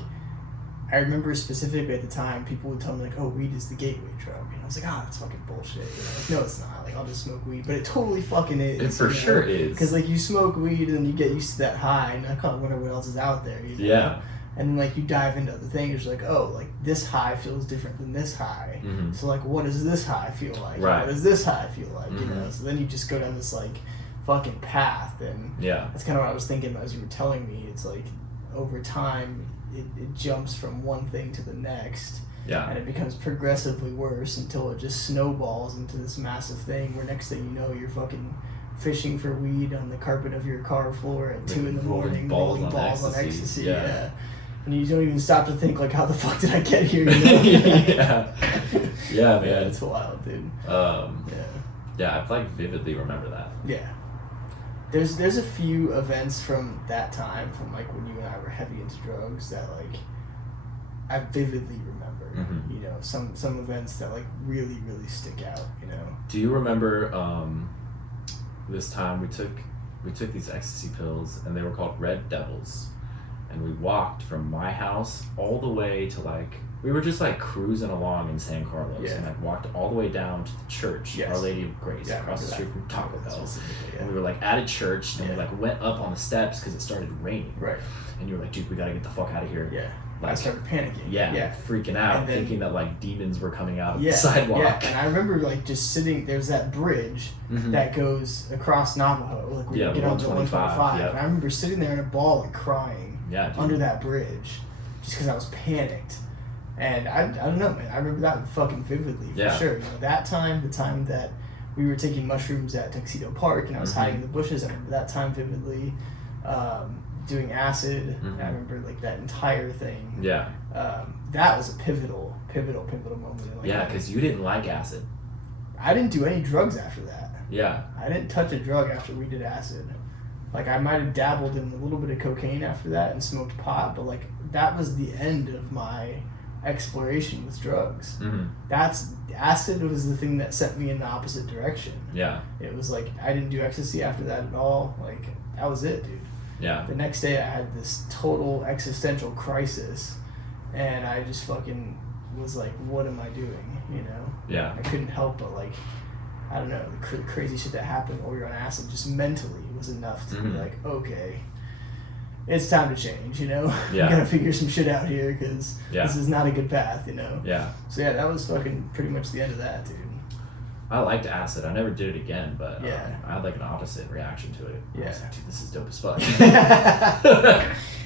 I remember specifically at the time people would tell me like, oh, weed is the gateway drug, and I was like, that's fucking bullshit. You know? Like, no, it's not. Like, I'll just smoke weed, but it totally fucking is. It for sure is. Because like you smoke weed and then you get used to that high, and I can't wonder what else is out there. You know? Yeah. And then like you dive into other things, you're like, oh, like this high feels different than this high. Mm-hmm. So like, what does this high feel like? Right. What does this high feel like? You Mhm. know. So then you just go down this like fucking path, and Yeah. that's kind of what I was thinking as you were telling me. It's like over time, it jumps from one thing to the next, Yeah. and it becomes progressively worse until it just snowballs into this massive thing where next thing you know, you're fucking fishing for weed on the carpet of your car floor at 2 in the Rolling morning, balls rolling on balls on ecstasy. ecstasy. Yeah. Yeah. And you don't even stop to think like, how the fuck did I get here? You know? Yeah. Yeah, man. Yeah, it's wild, dude. Yeah, Yeah. I like vividly remember that. Yeah. There's a few events from that time, from like when you and I were heavy into drugs, that like I vividly remember. Mm-hmm. You know, some events that like really stick out. You know. Do you remember this time we took these ecstasy pills, and they were called Red Devils, and we walked from my house all the way to like, we were just like cruising along in San Carlos, and like walked all the way down to the church, Our Lady of Grace, across the street from Taco Bell. And we were like at a church, and we like went up on the steps because it started raining. Right. And you were like, dude, we gotta get the fuck out of here. Yeah. Like, I started panicking. Yeah. Freaking out, then, thinking that like demons were coming out of the sidewalk. Yeah, and I remember like just sitting, there's that bridge that goes across Navajo, like where you get on the 125. And I remember sitting there in a ball like crying under that bridge just because I was panicked. And I don't know, man, I remember that fucking vividly for sure. You know, that time, the time that we were taking mushrooms at Tuxedo Park and I was hiding in the bushes, I remember that time vividly. Doing acid, I remember like that entire thing. Yeah. That was a pivotal moment. Like, because you didn't like acid. I didn't do any drugs after that. Yeah. I didn't touch a drug after we did acid. Like I might have dabbled in a little bit of cocaine after that and smoked pot, but like that was the end of my exploration with drugs. Acid was the thing that sent me in the opposite direction. Yeah. It was like I didn't do ecstasy after that at all. Like that was it, dude. Yeah. The next day I had this total existential crisis, and I just fucking was like, what am I doing? You know? Yeah. I couldn't help but like, I don't know, the crazy shit that happened while we were on acid just mentally was enough to be like, okay, it's time to change, you know? Yeah. I gotta figure some shit out here because this is not a good path, you know? Yeah. So yeah, that was fucking pretty much the end of that, dude. I liked acid. I never did it again, but I had like an opposite reaction to it. Yeah. I was like, dude, this is dope as fuck.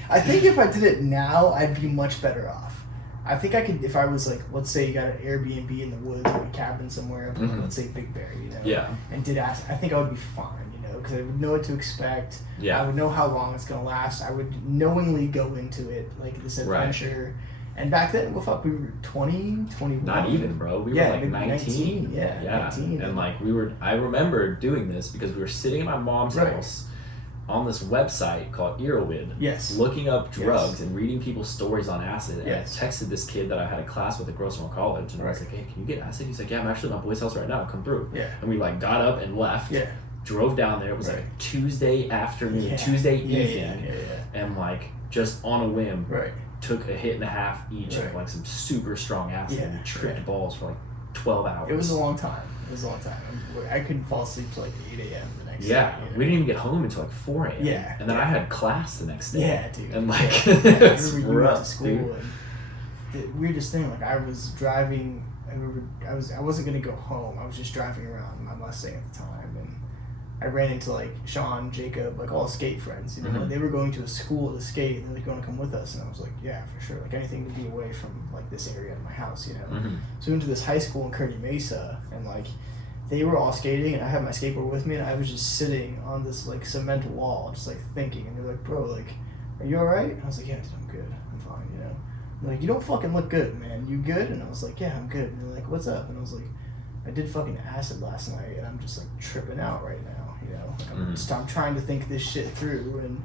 I think if I did it now, I'd be much better off. I think I could, if I was like, let's say you got an Airbnb in the woods or a cabin somewhere, let's say Big Bear, you know? Yeah. And did acid, I think I would be fine, you know, because I would know what to expect. Yeah. I would know how long it's going to last. I would knowingly go into it, like this adventure. Right. And back then, well, fuck, we were 20, 21. Not even, bro. We were like 19. 19. Yeah, 19. And like I remember doing this because we were sitting at my mom's house on this website called Irowid. Yes. Looking up drugs and reading people's stories on acid. And I texted this kid that I had a class with at Grossmore College. And I was like, hey, can you get acid? He's like, yeah, I'm actually at my boy's house right now. Come through. Yeah. And we like got up and left. Yeah. Drove down there. It was like Tuesday afternoon, Tuesday evening. And like just on a whim. Right. Took a hit and a half each of like some super strong acid and we tripped balls for like 12 hours. It was a long time. I couldn't fall asleep till like 8 a.m. the next day. Yeah, we didn't even get home until like 4 a.m. Yeah. And then I had class the next day. Yeah, dude. And like, it's rough, to school. And the weirdest thing, like I was driving, I wasn't going to go home. I was just driving around my Mustang at the time. And I ran into like Sean, Jacob, like all skate friends. You know, they were going to a school to skate, and they're like, "You want to come with us?" And I was like, "Yeah, for sure. Like anything to be away from like this area of my house, you know." So we went to this high school in Kearney Mesa, and like they were all skating, and I had my skateboard with me, and I was just sitting on this like cement wall, just like thinking. And they're like, "Bro, like, are you all right?" And I was like, "Yeah, dude, I'm good. I'm fine." You know. They're like, "You don't fucking look good, man. You good?" And I was like, "Yeah, I'm good." And they're like, "What's up?" And I was like, "I did fucking acid last night, and I'm just like tripping out right now." You know, like I'm trying to think this shit through, and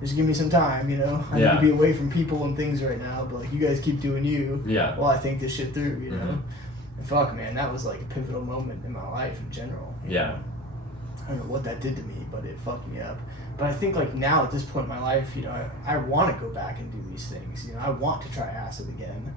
just give me some time. You know, I need to be away from people and things right now. But like, you guys keep doing you. Yeah. While I think this shit through. You know, and fuck, man, that was like a pivotal moment in my life in general. You know? I don't know what that did to me, but it fucked me up. But I think like now at this point in my life, you know, I want to go back and do these things. You know, I want to try acid again.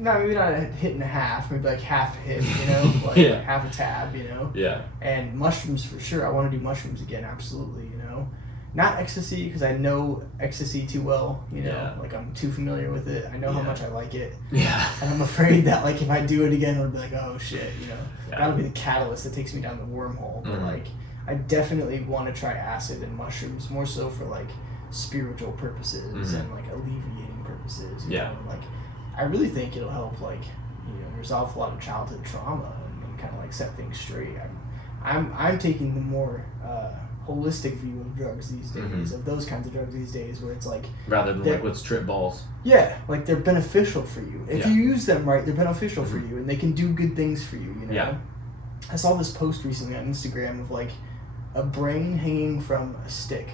No, maybe not a hit and a half, maybe like half a hit, you know, like half a tab, you know. Yeah. And mushrooms for sure. I want to do mushrooms again, absolutely, you know. Not ecstasy because I know ecstasy too well, you know. Yeah. Like I'm too familiar with it. I know how much I like it. Yeah. And I'm afraid that like if I do it again, it'll be like, oh shit, you know. That'll be the catalyst that takes me down the wormhole. But like, I definitely want to try acid and mushrooms more so for like spiritual purposes and like alleviating purposes. You know? Like, I really think it'll help, like, you know, resolve a lot of childhood trauma and kind of like set things straight. I'm taking the more holistic view of drugs these days, of those kinds of drugs these days, where it's like rather than like let's trip balls. Yeah, like they're beneficial for you if you use them right. They're beneficial for you, and they can do good things for you. You know. Yeah. I saw this post recently on Instagram of like a brain hanging from a stick,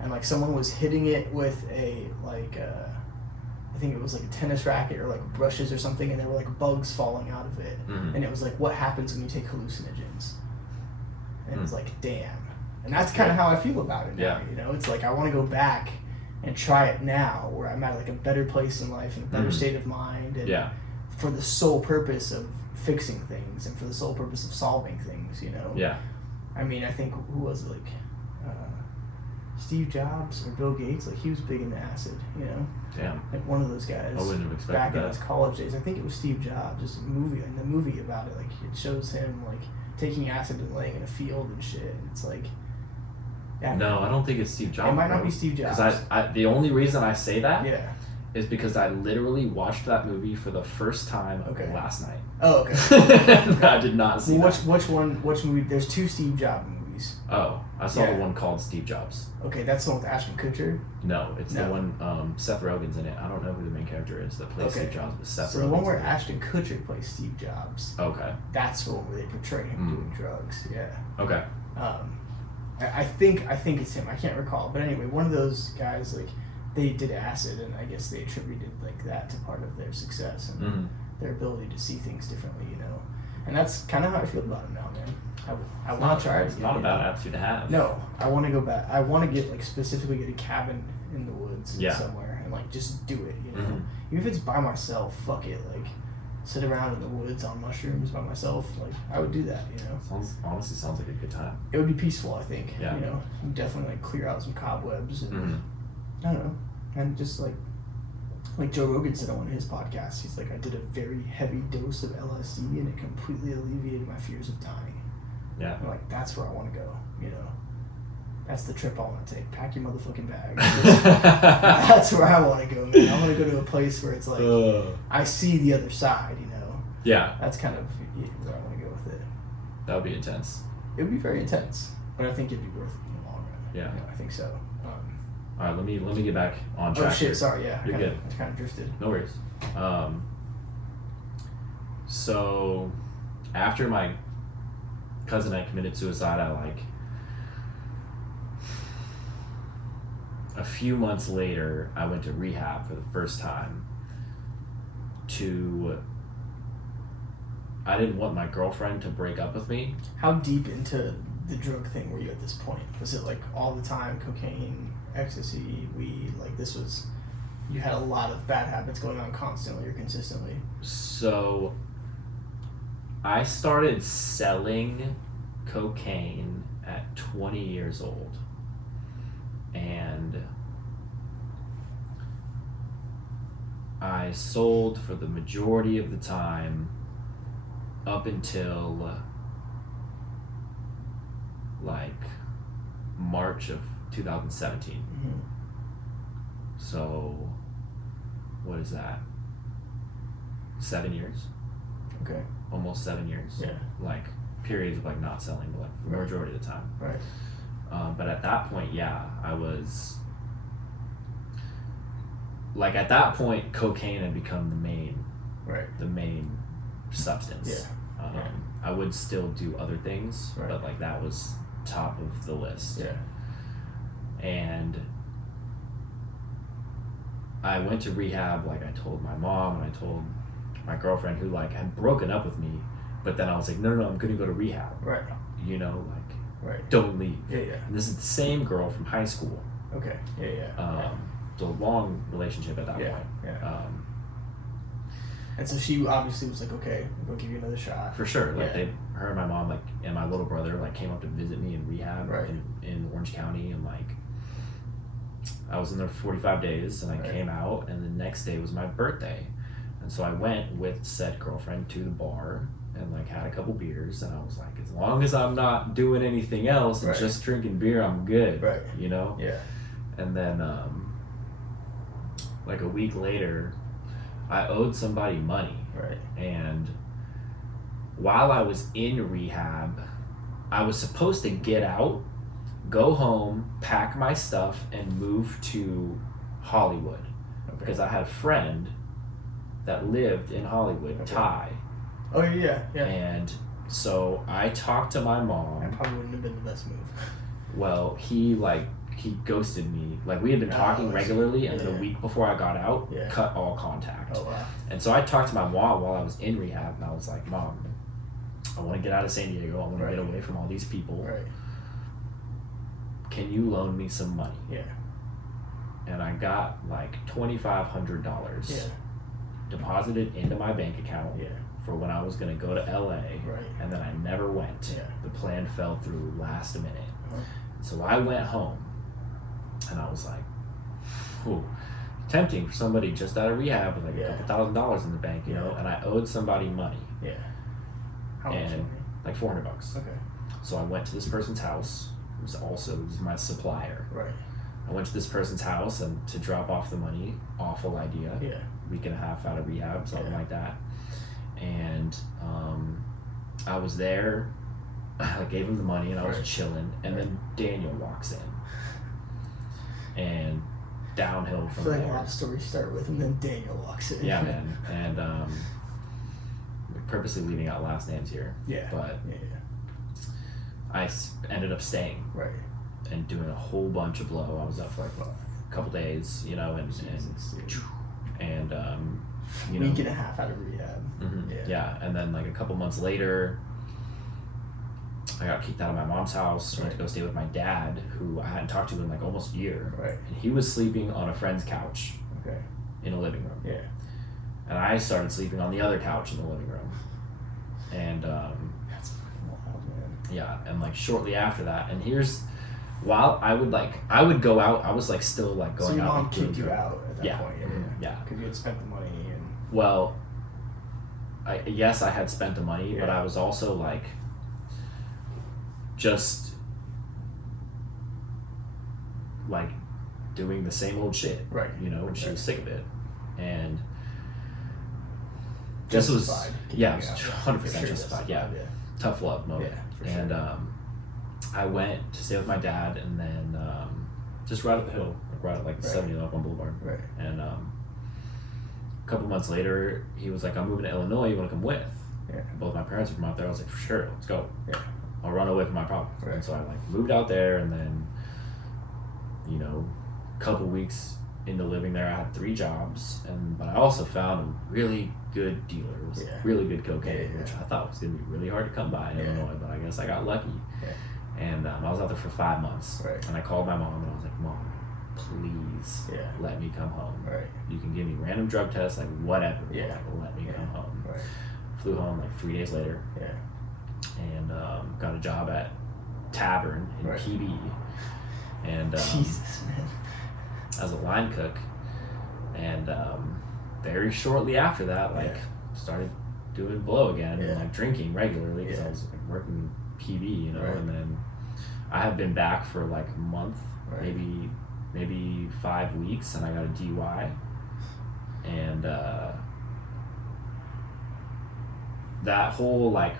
and like someone was hitting it with a I think it was like a tennis racket or like brushes or something, and there were like bugs falling out of it, and it was like, what happens when you take hallucinogens? And it was like, damn. And that's kind of how I feel about it now. You know, it's like I want to go back and try it now, where I'm at like a better place in life and a better state of mind, and for the sole purpose of fixing things and for the sole purpose of solving things. You know. Yeah. I mean, I think who was it, like Steve Jobs or Bill Gates? Like he was big into acid. You know. Damn. Like one of those guys. I wouldn't have expected back that. in his college days. I think it was Steve Jobs. Just a movie, and the movie about it, like it shows him like taking acid and laying in a field and shit. And it's like. Yeah, no, I don't think it's Steve Jobs. It might not be Steve Jobs. Because I the only reason I say that is because I literally watched that movie for the first time last night. Oh, okay. I did not see that. Which movie? There's 2 Steve Jobs movies. Oh, I saw the one called Steve Jobs. Okay, that's the one with Ashton Kutcher? No, it's the one, Seth Rogen's in it. I don't know who the main character is that plays Steve Jobs, but Seth Rogen's So the one where Ashton Kutcher plays Steve Jobs. Okay. That's the one where they portray him doing drugs, Okay. I think it's him. I can't recall, but anyway, one of those guys, like they did acid, and I guess they attributed like that to part of their success and their ability to see things differently, you know. And that's kind of how I feel about it now, man. I want to try it. It's not a bad attitude to have. No, I want to go back. I want to get like specifically get a cabin in the woods somewhere and like just do it, you know. Even if it's by myself, fuck it, like. Sit around in the woods on mushrooms by myself, like I would do that, you know. Honestly sounds like a good time. It would be peaceful, I think. Yeah. You know, you definitely like clear out some cobwebs and I don't know, and just like Joe Rogan said on one of his podcasts, he's like, I did a very heavy dose of LSD and it completely alleviated my fears of dying. Yeah. And like that's where I want to go, you know. That's the trip I want to take. Pack your motherfucking bag. That's where I want to go, man. I want to go to a place where it's like, I see the other side, you know? Yeah. That's kind of where I want to go with it. That would be intense. It would be very intense, but I think it'd be worth it in the long run. Yeah. You know, I think so. All right, let me get back on track. Oh, shit, here. sorry, yeah. You're good. I kind of drifted. No worries. So, after my cousin had committed suicide, a few months later, I went to rehab for the first time I didn't want my girlfriend to break up with me. How deep into the drug thing were you at this point? Was it like all the time, cocaine, ecstasy, weed, like you had a lot of bad habits going on constantly or consistently? So, I started selling cocaine at 20 years old. And I sold for the majority of the time up until like March of 2017. So what is that? 7 years? Okay. Almost 7 years. Yeah. Like periods of like not selling, but like the majority of the time. Right. But at that point, I was like, at that point, cocaine had become the main substance. Yeah. I would still do other things, but like that was top of the list. Yeah. And I went to rehab, like I told my mom and I told my girlfriend, who like had broken up with me, but then I was like, no, I'm gonna go to rehab. Right. You know, like. Right. Don't leave. Yeah. And this is the same girl from high school. Okay. Yeah. The long relationship at that point. Yeah. And so she obviously was like, okay, we'll give you another shot. For sure. Like her and my mom, like, and my little brother, like, came up to visit me in rehab in Orange County, and like, I was in there for 45 days, and I came out, and the next day was my birthday, and so I went with said girlfriend to the bar. And like had a couple beers, and I was like, as long as I'm not doing anything else and just drinking beer, I'm good. Right. You know? Yeah. And then like a week later, I owed somebody money. Right. And while I was in rehab, I was supposed to get out, go home, pack my stuff, and move to Hollywood. Because I had a friend that lived in Hollywood, Ty. Oh, yeah. And So I talked to my That mom. probably wouldn't have been the best move. Well, he ghosted me. Like, we had been talking regularly, and then a week before I got out, cut all contact. Oh, wow. And so I talked to my mom while I was in rehab, and I was like, Mom, I want to get out of San Diego. I want to get away from all these people. Right. Can you loan me some money? Yeah. And I got like $2,500 deposited into my bank account for when I was going to go to LA. Right. And then I never went. Yeah. The plan fell through last minute. Uh-huh. So I went home, and I was like, whew, tempting for somebody just out of rehab with like a couple $1,000s in the bank, you know, and I owed somebody money. Yeah. How much money? Like $400. Okay. So I went to this person's house. It was my supplier. Right. I went to this person's house and to drop off the money. Awful idea. Yeah. Week and a half out of rehab, something like that. And I was there. I gave him the money and I was chilling. And then Daniel walks in. And downhill from I feel there. like a lot of stories start with, and then Daniel walks in. Yeah, man. And purposely leaving out last names here. Yeah. But yeah. I ended up staying. Right. And doing a whole bunch of blow. I was up for like a couple days, you know, and you know, week and a half out of rehab. Mm-hmm, yeah, and then like a couple months later, I got kicked out of my mom's house. Went to go stay with my dad, who I hadn't talked to in like almost a year. Right. And he was sleeping on a friend's couch. Okay. In a living room. Yeah. And I started sleeping on the other couch in the living room. And that's fucking wild, man. Yeah, and like shortly after that, and here's. While I would go out, I was like still like going out. So your mom and kicked you out at that point, yeah. Because you had spent the money and. Well, I had spent the money, but I was also like, just like doing the same old shit, right? You know, and she was sick of it, and justified. It was 100% justified. Yeah, tough love moment, and I went to stay with my dad, and then just right up the hill, right at like the 70 Boulevard. Right. And a couple months later, he was like, "I'm moving to Illinois. You want to come with?" Yeah. Both my parents are from out there. I was like, "For sure, let's go." Yeah. I'll run away from my problems. Right. And so I like moved out there, and then, you know, a couple weeks into living there, I had 3 jobs, but I also found a really good dealer. It was really good cocaine, which I thought was gonna be really hard to come by in Illinois, but I guess I got lucky. Yeah. And I was out there for 5 months. Right. And I called my mom and I was like, "Mom, please let me come home. Right. You can give me random drug tests, like whatever. Yeah. Like, let me come home." Right. Flew home like 3 days later. Yeah. And got a job at Tavern in PB. And Jesus, man. As a line cook. And very shortly after that, started doing blow again and like drinking regularly because I was like, working PB, you know, and then I had been back for like a month, maybe 5 weeks, and I got a DUI, and that whole like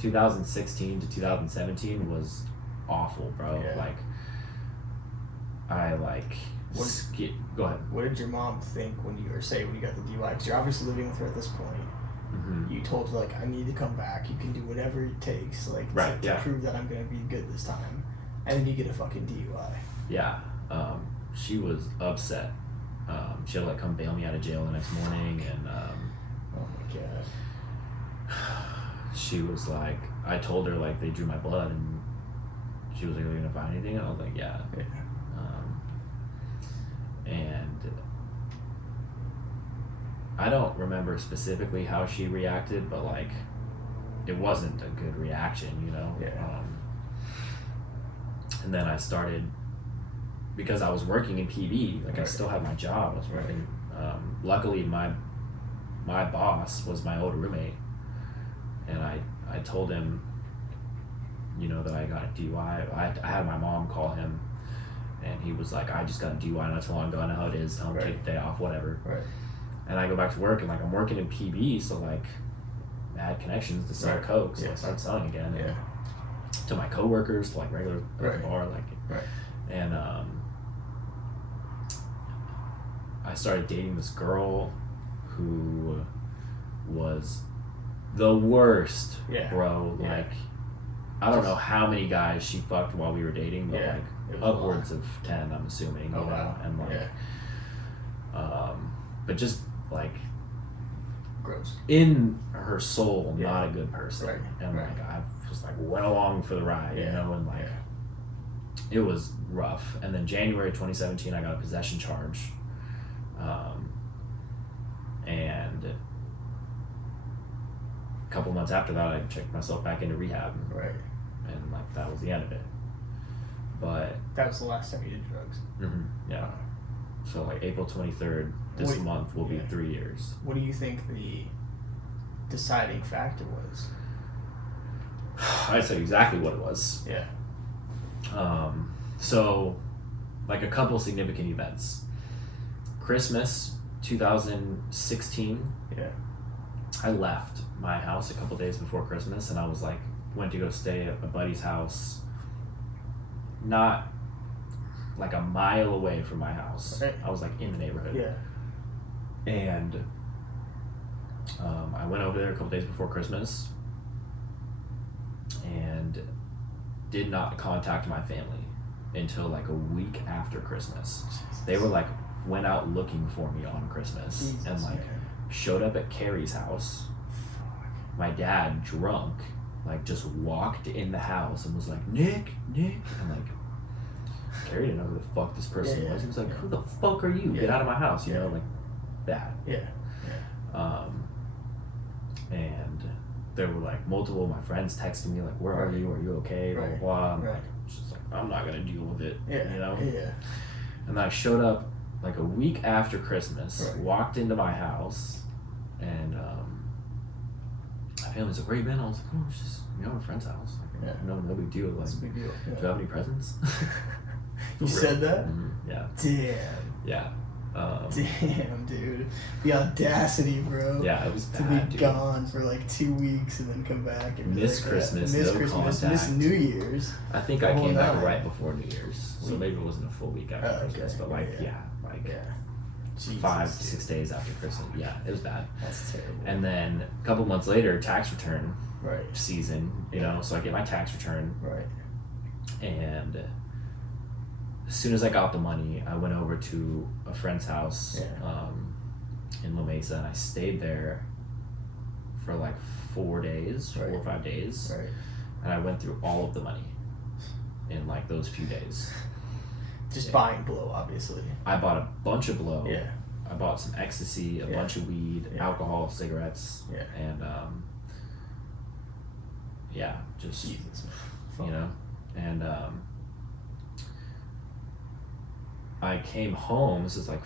2016 to 2017 was awful, bro. Like I go ahead. What did your mom think when you got the DUI? Because you're obviously living with her at this point. Mm-hmm. You told her, like, I need to come back. You can do whatever it takes, like, to prove that I'm going to be good this time. And then you get a fucking DUI. Yeah. She was upset. She had to, like, come bail me out of jail the next morning. And, oh, my God. She was like, I told her, like, they drew my blood. And she was like, are you going to find anything? And I was like, yeah. And I don't remember specifically how she reacted, but like it wasn't a good reaction, you know. And then I started, because I was working in PB, like I still had my job. I was working. Luckily, my boss was my old roommate, and I told him, you know, that I got a DUI. I had my mom call him. And he was like, I just got a DUI not too long ago. I know how it is. Tell him to take the day off, whatever. Right. And I go back to work, and like I'm working in PB, so like I had connections to sell coke, so I started selling again. And to my coworkers, to like regular at the bar, like. And I started dating this girl who was the worst, Yeah. bro. Yeah. Like, I don't know how many guys she fucked while we were dating, but Yeah. It like was a upwards of 10, I'm assuming. Oh, you know? wow. And like, Yeah. but just like Gross. in her soul, Yeah. not a good person. Right. And Right. like I just like went along for the ride, you know, and like it was rough. And then January 2017, I got a possession charge, and a couple months after that, I checked myself back into rehab, Right. and like that was the end of it. But That was the last time you did drugs. yeah, so like April 23rd this Wait, month will be yeah. 3 years. What do you think the deciding factor was? I tell you exactly what it was. Yeah. So, like a couple significant events. Christmas 2016, Yeah. I left my house a couple days before Christmas, and I was like, went to go stay at a buddy's house, not like a mile away from my house. Right. I was like in the neighborhood. Yeah. And I went over there a couple days before Christmas and did not contact my family until like a week after Christmas. They were like, went out looking for me on Christmas. Jesus, and like man. showed up at Carrie's house. My dad, drunk, like just walked in the house and was like, Nick. And like, Carrie didn't know who the fuck this person Yeah, was. He was like, yeah. who the fuck are you? Yeah. Get out of my house, you Yeah. know, like that. Yeah. And there were like multiple of my friends texting me like, where are you? Are you okay? Blah, blah, blah. I'm Right. like, just like, I'm not gonna deal with it, Yeah. you know? Yeah. And I showed up like a week after Christmas, Right. walked into my house, and my family's like, where you been? I was like, oh, it's just, you know, a friend's house. Like, Yeah. no big deal. Like, That's a big deal. do you Yeah. have any presents? You said that? Yeah. Damn. Yeah. Damn, dude. The audacity, bro. Yeah, it was To bad, be dude. gone for like 2 weeks and then come back and be Miss like Christmas, that. Miss no Christmas, contact. miss New Year's. I think I Oh, came back no. right before New Year's, so We- maybe it wasn't a full week after Oh, Christmas, okay. but like Yeah. like Yeah. Jesus, 5 to dude. 6 days after Christmas. Yeah, it was bad. That's terrible. And then a couple months later, tax return right. season, you know, so I get my tax return, Right. and as soon as I got the money, I went over to a friend's house in La Mesa, and I stayed there for like 4 days, 4 or 5 days, Right. and I went through all of the money in like those few days. Just Yeah. buying blow, obviously. I bought a bunch of blow. Yeah. I bought some ecstasy, a Yeah. bunch of weed, Yeah. alcohol, cigarettes, Yeah. and yeah, just Jesus, man. you know, and I came home. This is like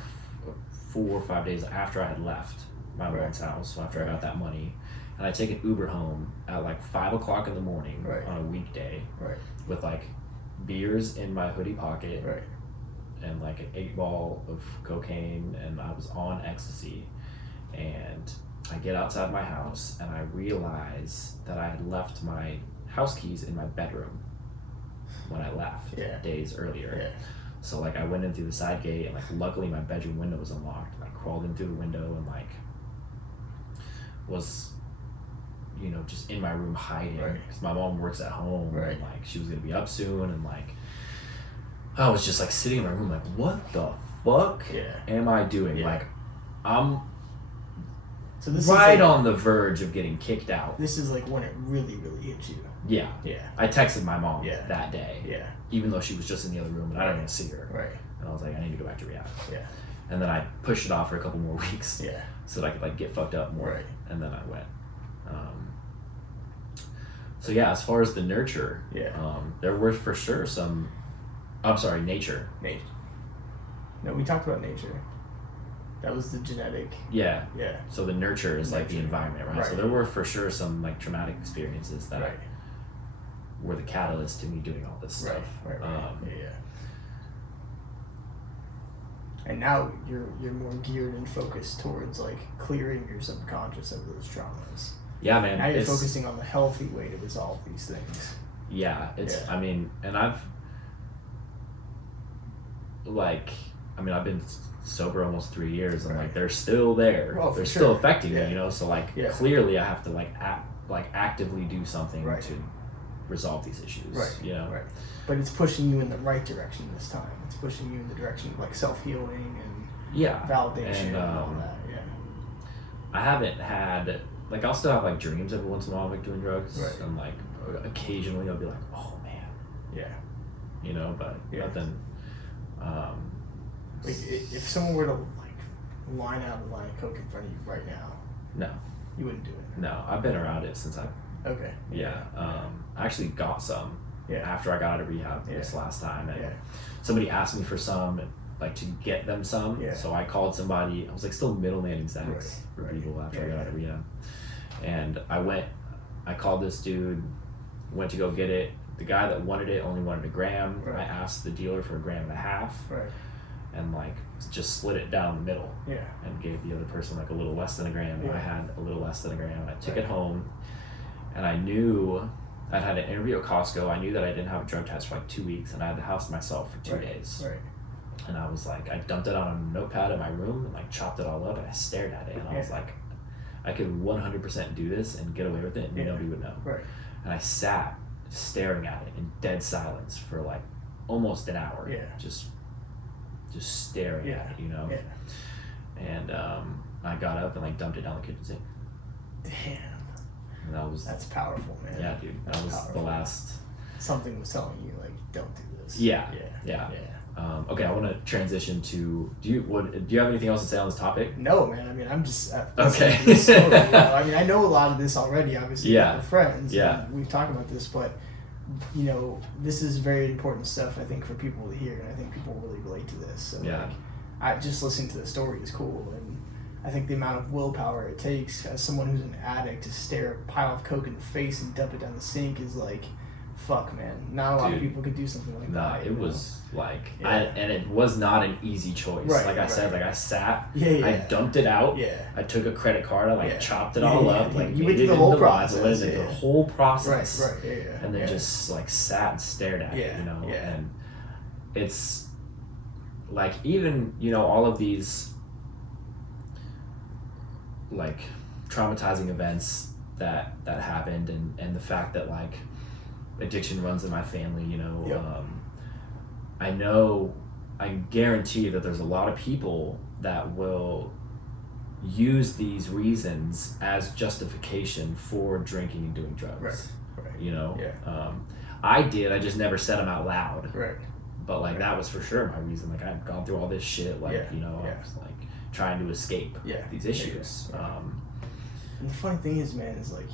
4 or 5 days after I had left my Right. mom's house. So after I got that money, and I take an Uber home at like 5 o'clock in the morning Right. on a weekday Right. with like beers in my hoodie pocket Right. and like an 8-ball of cocaine, and I was on ecstasy, and I get outside my house and I realize that I had left my house keys in my bedroom when I left Yeah. days earlier. Yeah. So like I went in through the side gate, and like luckily my bedroom window was unlocked. And I crawled in through the window and like was, you know, just in my room hiding Right. because my mom works at home, Right. and like she was gonna be up soon, and like I was just like sitting in my room like, what the fuck Yeah. am I doing? Yeah. Like I'm So this right is like, on the verge of getting kicked out. This is like when it really, really hits you. Yeah. Yeah. I texted my mom Yeah. that day, Yeah. even though she was just in the other room and I didn't want to see her. Right. And I was like, I need to go back to rehab. Yeah. And then I pushed it off for a couple more weeks Yeah. so that I could like get fucked up more. Right. And then I went. So yeah, as far as the nurture, Yeah. there were for sure some. I'm sorry, nature. Nature. No, we talked about nature. That was the genetic. Yeah. Yeah. So the nurture is like the Nurture. environment, right? So Right. there were for sure some like traumatic experiences that Right. were the catalyst to me doing all this Right. stuff. Right. Yeah. And now you're more geared and focused towards like clearing your subconscious of those traumas. Yeah, man. Now you're it's, focusing on the healthy way to resolve these things. Yeah, it's. Yeah. I mean, and I've like I mean, I've been sober almost 3 years, and like they're still there. Oh, they're for still sure. affecting Yeah. me, you know. So like Yeah. clearly, I have to like actively do something Right. to resolve these issues. Right. You know. Right. But it's pushing you in the right direction this time. It's pushing you in the direction of like self-healing and Yeah. validation And, and all that. Yeah. I haven't had like I'll still have like dreams every once in a while like doing drugs, Right. and like occasionally I'll be like, oh man, Yeah. you know, but Yeah. nothing. Like if someone were to like line out a line of coke in front of you right now, No, you wouldn't do it. no, I've been around it since I Okay. I actually got some Yeah. after I got out of rehab this Yeah. last time, and Yeah. somebody asked me for some, like to get them some. Yeah. So I called somebody. I was like still middlemaning Xanax Right, for right. people after I Yeah, got out of rehab, and I called this dude, went to go get it. The guy that wanted it only wanted a gram. Right. I asked the dealer for 1.5 grams, Right. and like just split it down the middle Yeah. and gave the other person like a little less than a gram. Yeah. I had a little less than a gram. I took Right. it home, and I knew I'd had an interview at Costco. I knew that I didn't have a drug test for like 2 weeks, and I had the house to myself for 2 Right. days. Right. And I was like, I dumped it on a notepad in my room and like chopped it all up, and I stared at it, and I was Yeah. like, I could 100% do this and get away with it, and Yeah. nobody would know. Right. And I sat staring at it in dead silence for like almost an hour. Yeah. Just staring Yeah. at it, you know. Yeah. And I got up and like dumped it down the kitchen sink. Damn. And that was That's powerful, man. yeah, dude. That That's was powerful. the last. Something was telling you like, don't do this. Yeah. Yeah. Yeah. Yeah. Okay, I want to transition to. Do you have anything else to say on this topic? No, man. I mean, I'm just Okay. listening to this story, you know? I mean, I know a lot of this already. Obviously, Yeah. we're friends. Yeah. And we've talked about this, but you know, this is very important stuff. I think for people to hear, and I think people really relate to this. So, Yeah. like, I just listening to the story is cool, and I think the amount of willpower it takes as someone who's an addict to stare a pile of coke in the face and dump it down the sink is like, fuck, man. Not a lot of Dude. people could do something like Nah, that. it you know? was like, Yeah. and it was not an easy choice. Right, Like I said, right. like I sat, Yeah. I dumped it out. Yeah. I took a credit card, I like Yeah. chopped it Yeah, all yeah, up, yeah. like You made went through it the whole into lines, process, went into yeah. the whole Right. process, Right. Yeah. Yeah. and then yeah. just like sat and stared at it, Yeah, you know. yeah. And it's like even all of these like traumatizing events that happened, and the fact that like addiction runs in my family, Yep. I guarantee that there's a lot of people that will use these reasons as justification for drinking and doing drugs. Right. Yeah. I did. I just never said them out loud. Right. But like Right. that was for sure my reason. Like I've gone through all this shit. Like Yeah, I yeah. was like trying to escape Yeah. these Yeah, issues. yeah. And the funny thing is, man, is like,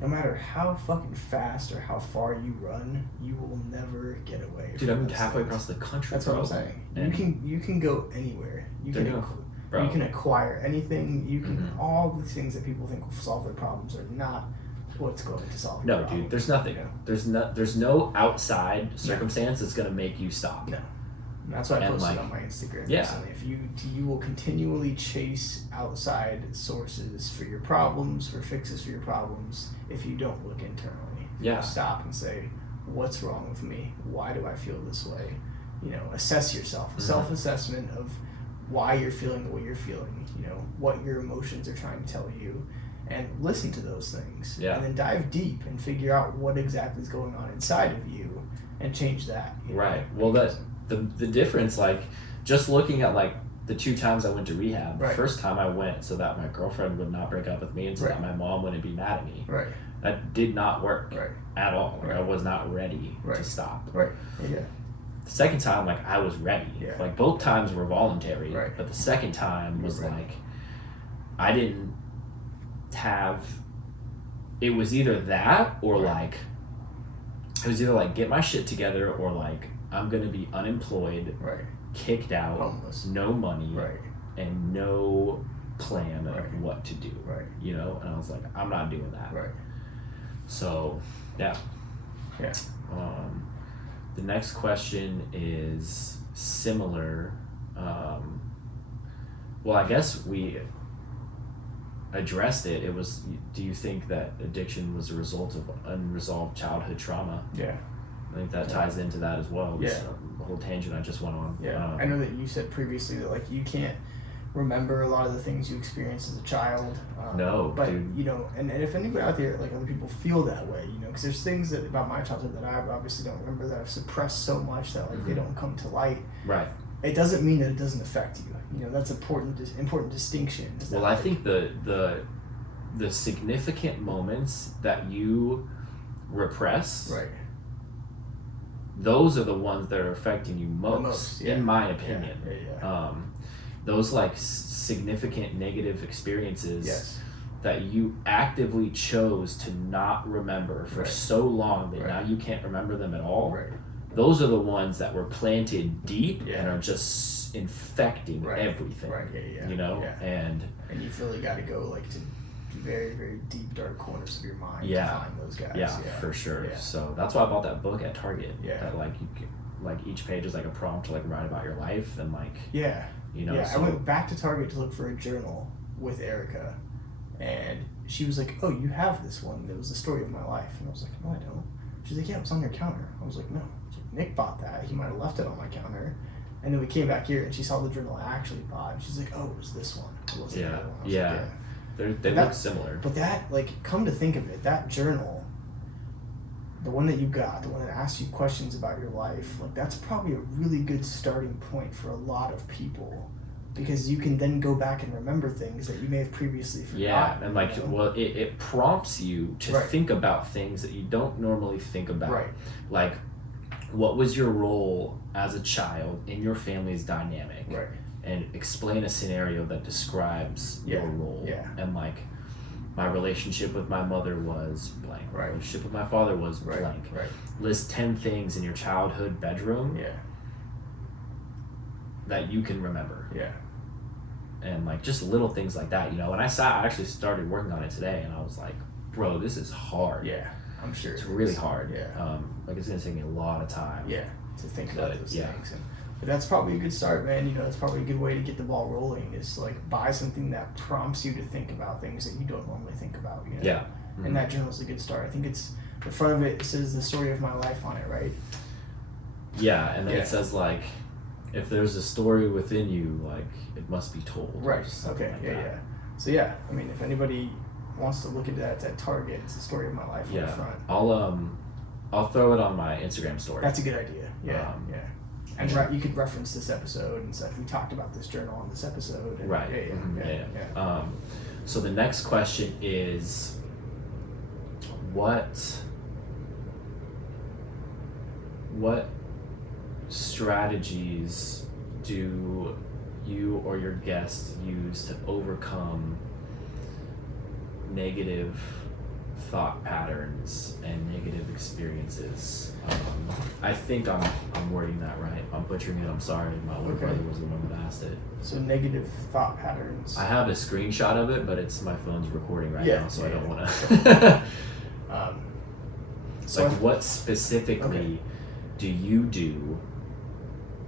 no matter how fucking fast or how far you run, you will never get away. Dude, from I'm those halfway things. across the country. That's bro. what I'm saying. And You can go anywhere. You They're can gonna- bro. you can acquire anything. You can Mhm. all the things that people think will solve their problems are not what's going to solve. No, your problem, dude. There's nothing. you know? There's no outside circumstance that's gonna make you stop. No. And that's why I And, posted like, on my Instagram yeah. recently. If you will continually chase outside sources for your problems, for fixes for your problems, if you don't look internally. If you Yeah. stop and say, what's wrong with me? Why do I feel this way? Assess yourself. Mhm. Self-assessment of why you're feeling the way you're feeling, what your emotions are trying to tell you, and listen to those things. Yeah. And then dive deep and figure out what exactly is going on inside of you and change that. Right. Well, the difference, like, just looking at like the 2 times I went to rehab. Right. The first time I went so that my girlfriend would not break up with me, and so Right. that my mom wouldn't be mad at me. Right. That did not work Right. at all. Like, I Right. was not ready Right. to stop. Right. Yeah. The second time, like, I was ready. Yeah. Like, both times were voluntary. Right. But the second time You was were ready. like, I didn't have. It was either that or Right. like. It was either like get my shit together or like I'm gonna be unemployed, Right. kicked out, Homeless. no money, Right. and no plan Right. of what to do. Right. And I was like, I'm not doing that. Right. So, yeah. Yeah. The next question is similar. Well, I guess we addressed it. It was, do you think that addiction was a result of unresolved childhood trauma? Yeah. I think that ties into that as well. This, Yeah. The whole tangent I just went on. Yeah, I know that you said previously that like you can't remember a lot of the things you experienced as a child. No, but dude. you know, and if anybody out there, like other people feel that way, you know, because there's things that about my childhood that I obviously don't remember, that I've suppressed so much that like they don't come to light. Right. It doesn't mean that it doesn't affect you. You know, that's important distinction. Is that, Well, I think the significant moments that you repress, right. those are the ones that are affecting you most, yeah. in my opinion. Yeah. Those like significant negative experiences Yes. that you actively chose to not remember for Right. so long that Right. now you can't remember them at all. Right. Those are the ones that were planted deep Yeah. and are just infecting Right. everything. Right. Yeah. You know, Yeah. and you've really got to go like to very, very deep, dark corners of your mind Yeah. to find those guys. yeah, for sure. Yeah. So that's why I bought that book at Target. Yeah. That like you can, like each page is like a prompt to like write about your life and like Yeah. you know. Yeah, so, I went back to Target to look for a journal with Erica, and she was like, "Oh, you have this one. It was the story of my life." And I was like, "No, I don't." She's like, "Yeah, it was on your counter." I was like, "No." I was like, Nick bought that. He might have left it on my counter. And then we came back here, and she saw the journal I actually bought. And she's like, "Oh, it was this one. It wasn't the Yeah, other one." I was yeah. like, yeah. they But look similar. But that, like, come to think of it, that journal, the one that you got, the one that asks you questions about your life, like, that's probably a really good starting point for a lot of people, because you can then go back and remember things that you may have previously forgotten. Yeah, and like, you know? well, it prompts you to Right. think about things that you don't normally think about. Right. Like, what was your role as a child in your family's dynamic? Right. And explain a scenario that describes Yeah, your role. yeah. And like, my relationship with my mother was blank. My Right. relationship with my father was Right. blank. Right. List 10 things in your childhood bedroom Yeah. that you can remember. Yeah. And like just little things like that, you know. And I actually started working on it today, and I was like, bro, this is hard. Yeah. I'm sure. It's it really is. hard. Yeah. Like it's gonna take me a lot of time. Yeah. To think about But, those yeah. things. But that's probably a good start, man. You know, that's probably a good way to get the ball rolling, is like buy something that prompts you to think about things that you don't normally think about. You know? Yeah. Mhm. And that journal is a good start. I think it's the front of it says the story of my life on it, right? Yeah, and then Yeah. it says like, if there's a story within you, like it must be told. or Right. something Okay. like Yeah. that. Yeah. So yeah, I mean, if anybody wants to look into that, it's at Target. It's the story of my life on the Yeah. front. I'll throw it on my Instagram story. That's a good idea. Yeah. Yeah. And yeah. you could reference this episode and stuff. We talked about this journal on this episode. And Right. Yeah. Mhm. Yeah. So the next question is, what strategies do you or your guests use to overcome negative thought patterns and negative experiences? I think I'm wording that right. If I'm butchering it, I'm sorry. My older Okay. brother was the one that asked it. So negative thought patterns. I have a screenshot of it, but my phone's recording right Yeah, now, so I yeah, don't want yeah. to. So Like, I- what specifically Okay. do you do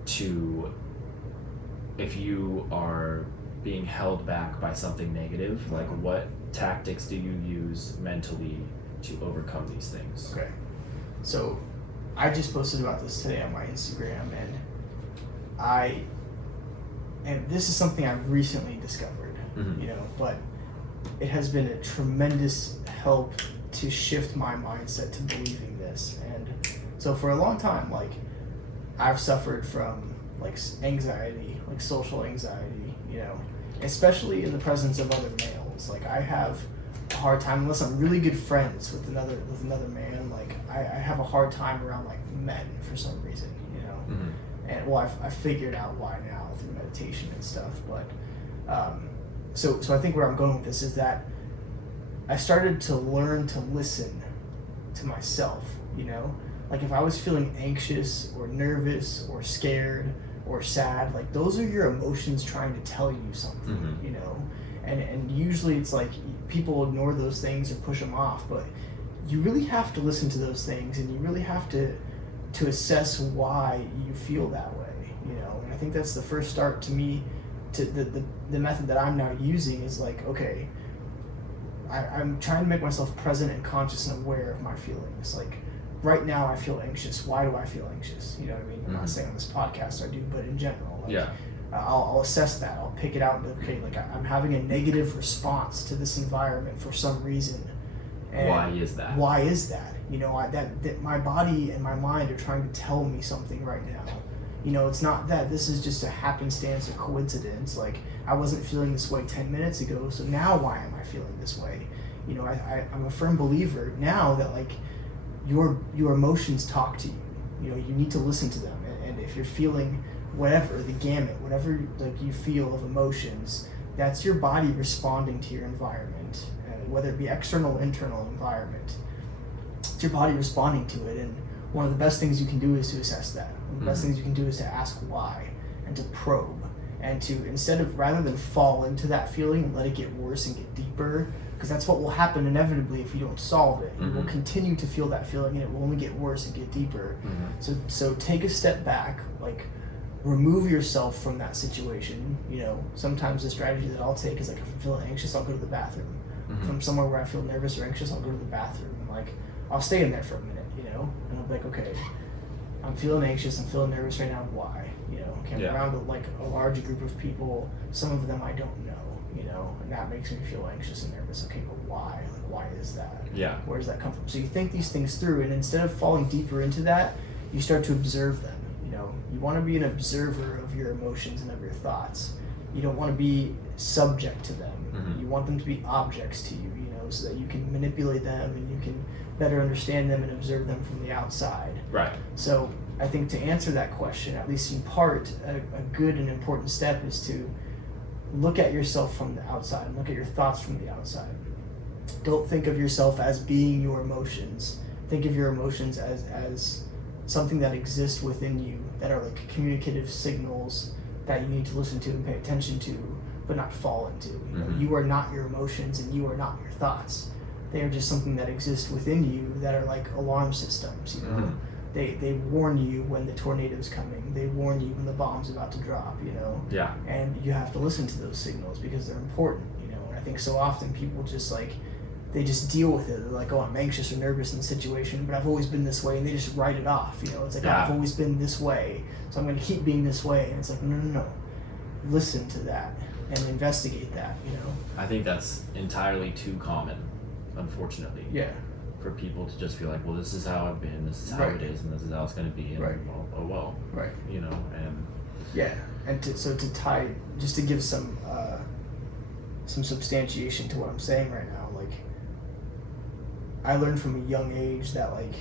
to, if you are being held back by something negative, like what tactics do you use mentally to overcome these things? Okay. So I just posted about this today on my Instagram, and this is something I've recently discovered, Mhm. you know, but it has been a tremendous help to shift my mindset to believing this. And so for a long time, like, I've suffered from like anxiety, like social anxiety, you know, especially in the presence of other males. Like, I have a hard time, unless I'm really good friends with another man, like I have a hard time around like men for some reason, you know. Mhm. And well, I've figured out why now through meditation and stuff. But so I think where I'm going with this is that I started to learn to listen to myself, you know. Like, if I was feeling anxious or nervous or scared or sad, like, those are your emotions trying to tell you something, Mhm. you know. And usually it's like people ignore those things or push them off, but you really have to listen to those things, and you really have to assess why you feel that way, you know. And I think that's the first start to me, to the method that I'm now using is like, okay, I'm trying to make myself present and conscious and aware of my feelings. Like, right now I feel anxious. Why do I feel anxious? You know what I mean? I'm Mhm. not saying on this podcast I do, but in general, like, Yeah. I'll assess that. I'll pick it out and be, okay, like I'm having a negative response to this environment for some reason. And Why is that? Why is that? You know, that my body and my mind are trying to tell me something right now. You know, it's not that this is just a happenstance or coincidence. Like, I wasn't feeling this way 10 minutes ago, so now why am I feeling this way? You know, I'm a firm believer now that, like, your emotions talk to you. You know, you need to listen to them. And if you're feeling whatever, the gamut, whatever, like, you feel of emotions, that's your body responding to your environment, whether it be external or internal environment. It's your body responding to it, and one of the best things you can do is to assess that. One of the best things you can do is to ask why and to probe, and to, rather than fall into that feeling and let it get worse and get deeper, because that's what will happen inevitably if you don't solve it. You will continue to feel that feeling, and it will only get worse and get deeper. So take a step back, like, remove yourself from that situation. You know, sometimes the strategy that I'll take is, like, if I'm feeling anxious, I'll go to the bathroom. If I'm somewhere where I feel nervous or anxious, I'll go to the bathroom, and, like, I'll stay in there for a minute, you know, and I'll be like, okay, I'm feeling anxious, I'm feeling nervous right now, why? You know, okay, I'm around, like, a large group of people, some of them I don't know, you know, and that makes me feel anxious and nervous. Okay, but why? Like, why is that? Yeah. Where does that come from? So you think these things through, and instead of falling deeper into that, you start to observe them. You know, you want to be an observer of your emotions and of your thoughts. You don't want to be subject to them. You want them to be objects to you, you know, so that you can manipulate them and you can better understand them and observe them from the outside. Right. So I think to answer that question, at least in part, a good and important step is to look at yourself from the outside, look at your thoughts from the outside. Don't think of yourself as being your emotions. Think of your emotions as something that exists within you, that are like communicative signals that you need to listen to and pay attention to, but not fall into. You know, you are not your emotions and you are not your thoughts. They are just something that exists within you that are like alarm systems, you know. They warn you when the tornado's coming. They warn you when the bomb's about to drop, you know. Yeah. And you have to listen to those signals because they're important, you know. And I think so often people just, like, they just deal with it. They're like, oh, I'm anxious or nervous in the situation, but I've always been this way, and they just write it off, you know. It's like, oh, I've always been this way, so I'm going to keep being this way. And it's like, no. Listen to that and investigate that, you know. I think that's entirely too common, unfortunately. Yeah. For people to just be like, well, this is how I've been, this is how it is, and this is how it's going to be, and well, Right. You know, and yeah, and to tie, just to give some substantiation to what I'm saying right now, like, I learned from a young age that, like,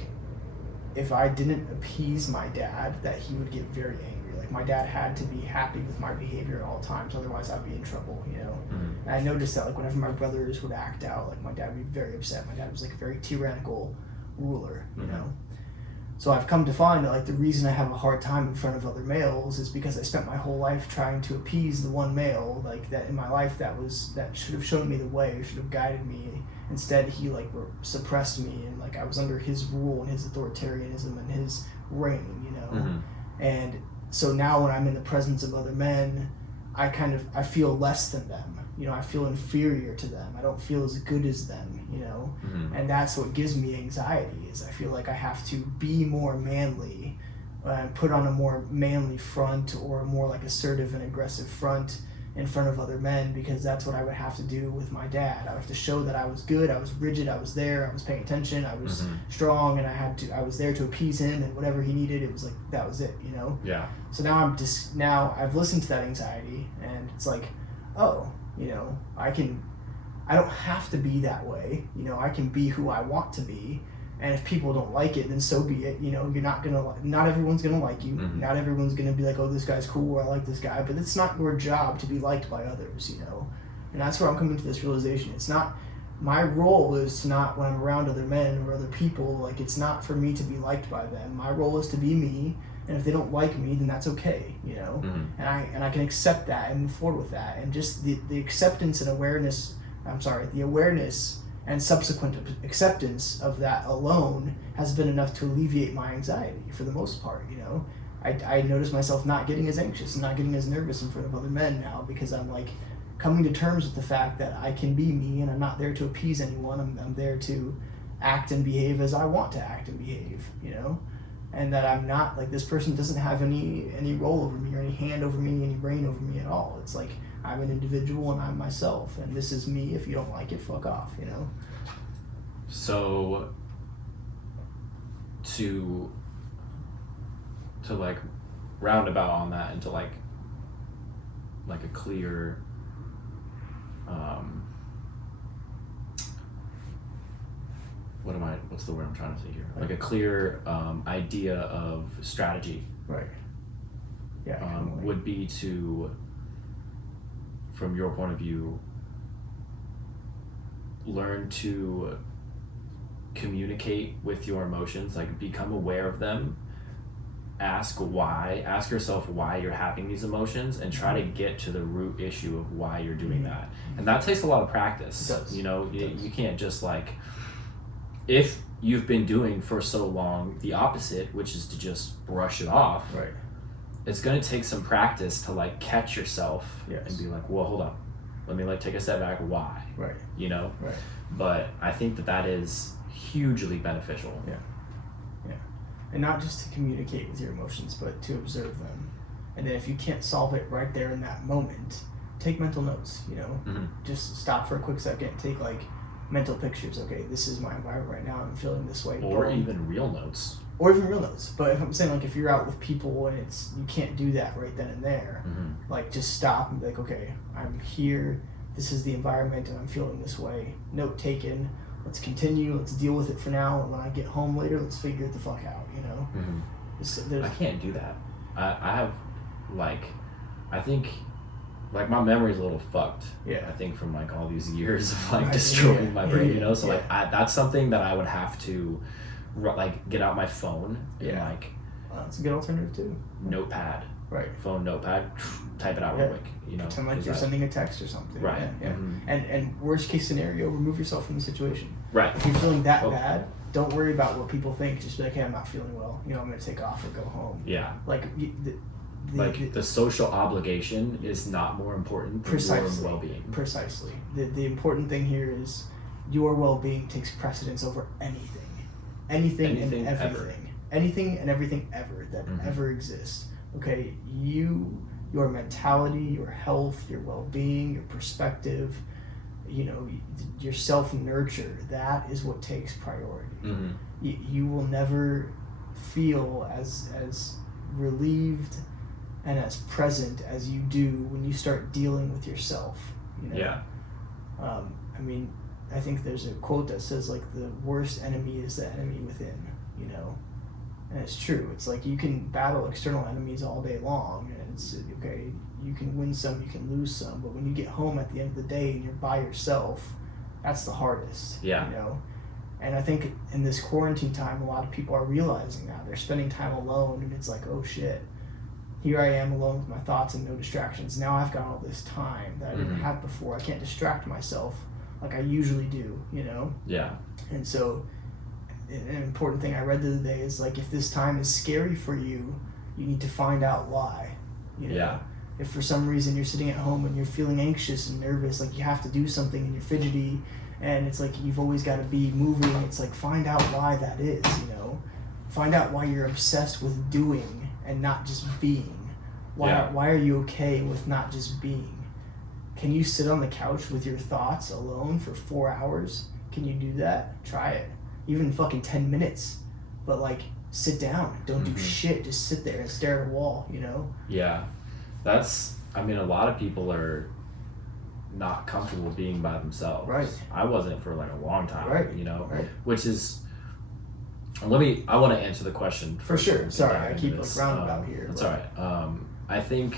if I didn't appease my dad, that he would get very angry. Like, my dad had to be happy with my behavior at all times, otherwise I'd be in trouble, you know. And I noticed that, like, whenever my brothers would act out, like, my dad would be very upset. My dad was, like, a very tyrannical ruler, you know. So I've come to find that, like, the reason I have a hard time in front of other males is because I spent my whole life trying to appease the one male, like, that in my life that should have shown me the way, should have guided me. Instead, he, like, suppressed me, and, like, I was under his rule and his authoritarianism and his reign, you know. And so now when I'm in the presence of other men, I feel less than them. You know, I feel inferior to them. I don't feel as good as them, you know. And that's what gives me anxiety, is I feel like I have to be more manly, put on a more manly front, or a more, like, assertive and aggressive front in front of other men, because that's what I would have to do with my dad. I would have to show that I was good, I was rigid, I was there, I was paying attention, I was strong, and I was there to appease him, and whatever he needed, it was like, that was it, you know? Yeah. So now I've listened to that anxiety, and it's like, oh, you know, I don't have to be that way, you know, I can be who I want to be. And if people don't like it, then so be it. You know, not everyone's gonna like you. Not everyone's gonna be like, oh, this guy's cool, or I like this guy. But it's not your job to be liked by others, you know. And that's where I'm coming to this realization. It's not, my role is to not, when I'm around other men or other people, like, it's not for me to be liked by them. My role is to be me. And if they don't like me, then that's okay, you know. And I can accept that and move forward with that. And just the acceptance and awareness. The awareness and subsequent acceptance of that alone has been enough to alleviate my anxiety for the most part, you know. I notice myself not getting as anxious and not getting as nervous in front of other men now, because I'm, like, coming to terms with the fact that I can be me, and I'm not there to appease anyone. I'm there to act and behave as I want to act and behave, you know? And that I'm not, like, this person doesn't have any role over me or any hand over me, any reign over me at all. It's like, I'm an individual and I'm myself, and this is me. If you don't like it, fuck off, you know? So, to like roundabout on that into like a clear what's the word I'm trying to say here? Like a clear idea of strategy. Right. Yeah. Would be to, from your point of view, learn to communicate with your emotions, like become aware of them, ask yourself why you're having these emotions, and try to get to the root issue of why you're doing that. And that takes a lot of practice. It does. You know, you can't just like, if you've been doing for so long the opposite, which is to just brush it off, Right. it's going to take some practice to like catch yourself. Yes. And be like, well, hold up, let me like take a step back. Why? Right. You know? Right. But I think that is hugely beneficial. Yeah. And not just to communicate with your emotions, but to observe them. And then if you can't solve it right there in that moment, take mental notes, you know? Mm-hmm. Just stop for a quick second, take like mental pictures. Okay, this is my environment right now, I'm feeling this way. Or even real notes. Or even real notes. But if I'm saying, like, if you're out with people and you can't do that right then and there, Mm-hmm. like, just stop and be like, okay, I'm here, this is the environment, and I'm feeling this way. Note taken. Let's continue. Let's deal with it for now. And when I get home later, let's figure it the fuck out, you know? Mm-hmm. I can't do that. I have, like, I think, like, my memory's a little fucked. Yeah. I think from, like, all these years of, like, destroying my brain, you know? So, Yeah. like, that's something that I would have to, like, get out my phone and, Yeah. like, That's a good alternative, too. notepad. Right. Phone notepad, type it out real quick, you know? Pretend like you're sending a text or something. Right. Yeah. Mm-hmm. And worst case scenario, remove yourself from the situation. Right. If you're feeling that bad, don't worry about what people think. Just be like, hey, I'm not feeling well. You know, I'm going to take off or go home. Yeah. Like, the social obligation is not more important than your well-being. Precisely. The important thing here is your well-being takes precedence over anything. Anything and everything. Ever. Anything and everything ever that ever exists. Okay, your mentality, your health, your well-being, your perspective, you know, your self-nurture, that is what takes priority. Mm-hmm. You will never feel as relieved and as present as you do when you start dealing with yourself, you know? Yeah. I mean, I think there's a quote that says, like, the worst enemy is the enemy within, you know? And it's true. It's like you can battle external enemies all day long, and it's okay, you can win some, you can lose some, but when you get home at the end of the day and you're by yourself, that's the hardest. Yeah. You know? And I think in this quarantine time, a lot of people are realizing that. They're spending time alone, and it's like, oh shit, here I am alone with my thoughts and no distractions. Now I've got all this time that I didn't have before. I can't distract myself like I usually do, you know? Yeah. And so an important thing I read the other day is, like, if this time is scary for you, you need to find out why. You know? Yeah. If for some reason you're sitting at home and you're feeling anxious and nervous, like you have to do something and you're fidgety, and it's like you've always got to be moving, it's like, find out why that is, you know? Find out why you're obsessed with doing and not just being. Why are you okay with not just being? Can you sit on the couch with your thoughts alone for 4 hours? Can you do that? Try it. Even fucking 10 minutes. But, like, sit down. Don't do shit. Just sit there and stare at a wall, you know? Yeah. I mean, a lot of people are not comfortable being by themselves. Right. I wasn't for, like, a long time. Right. You know? Right. Which is... I want to answer the question. For sure. Sorry, I keep, this. like, roundabout here. That's all right. I think,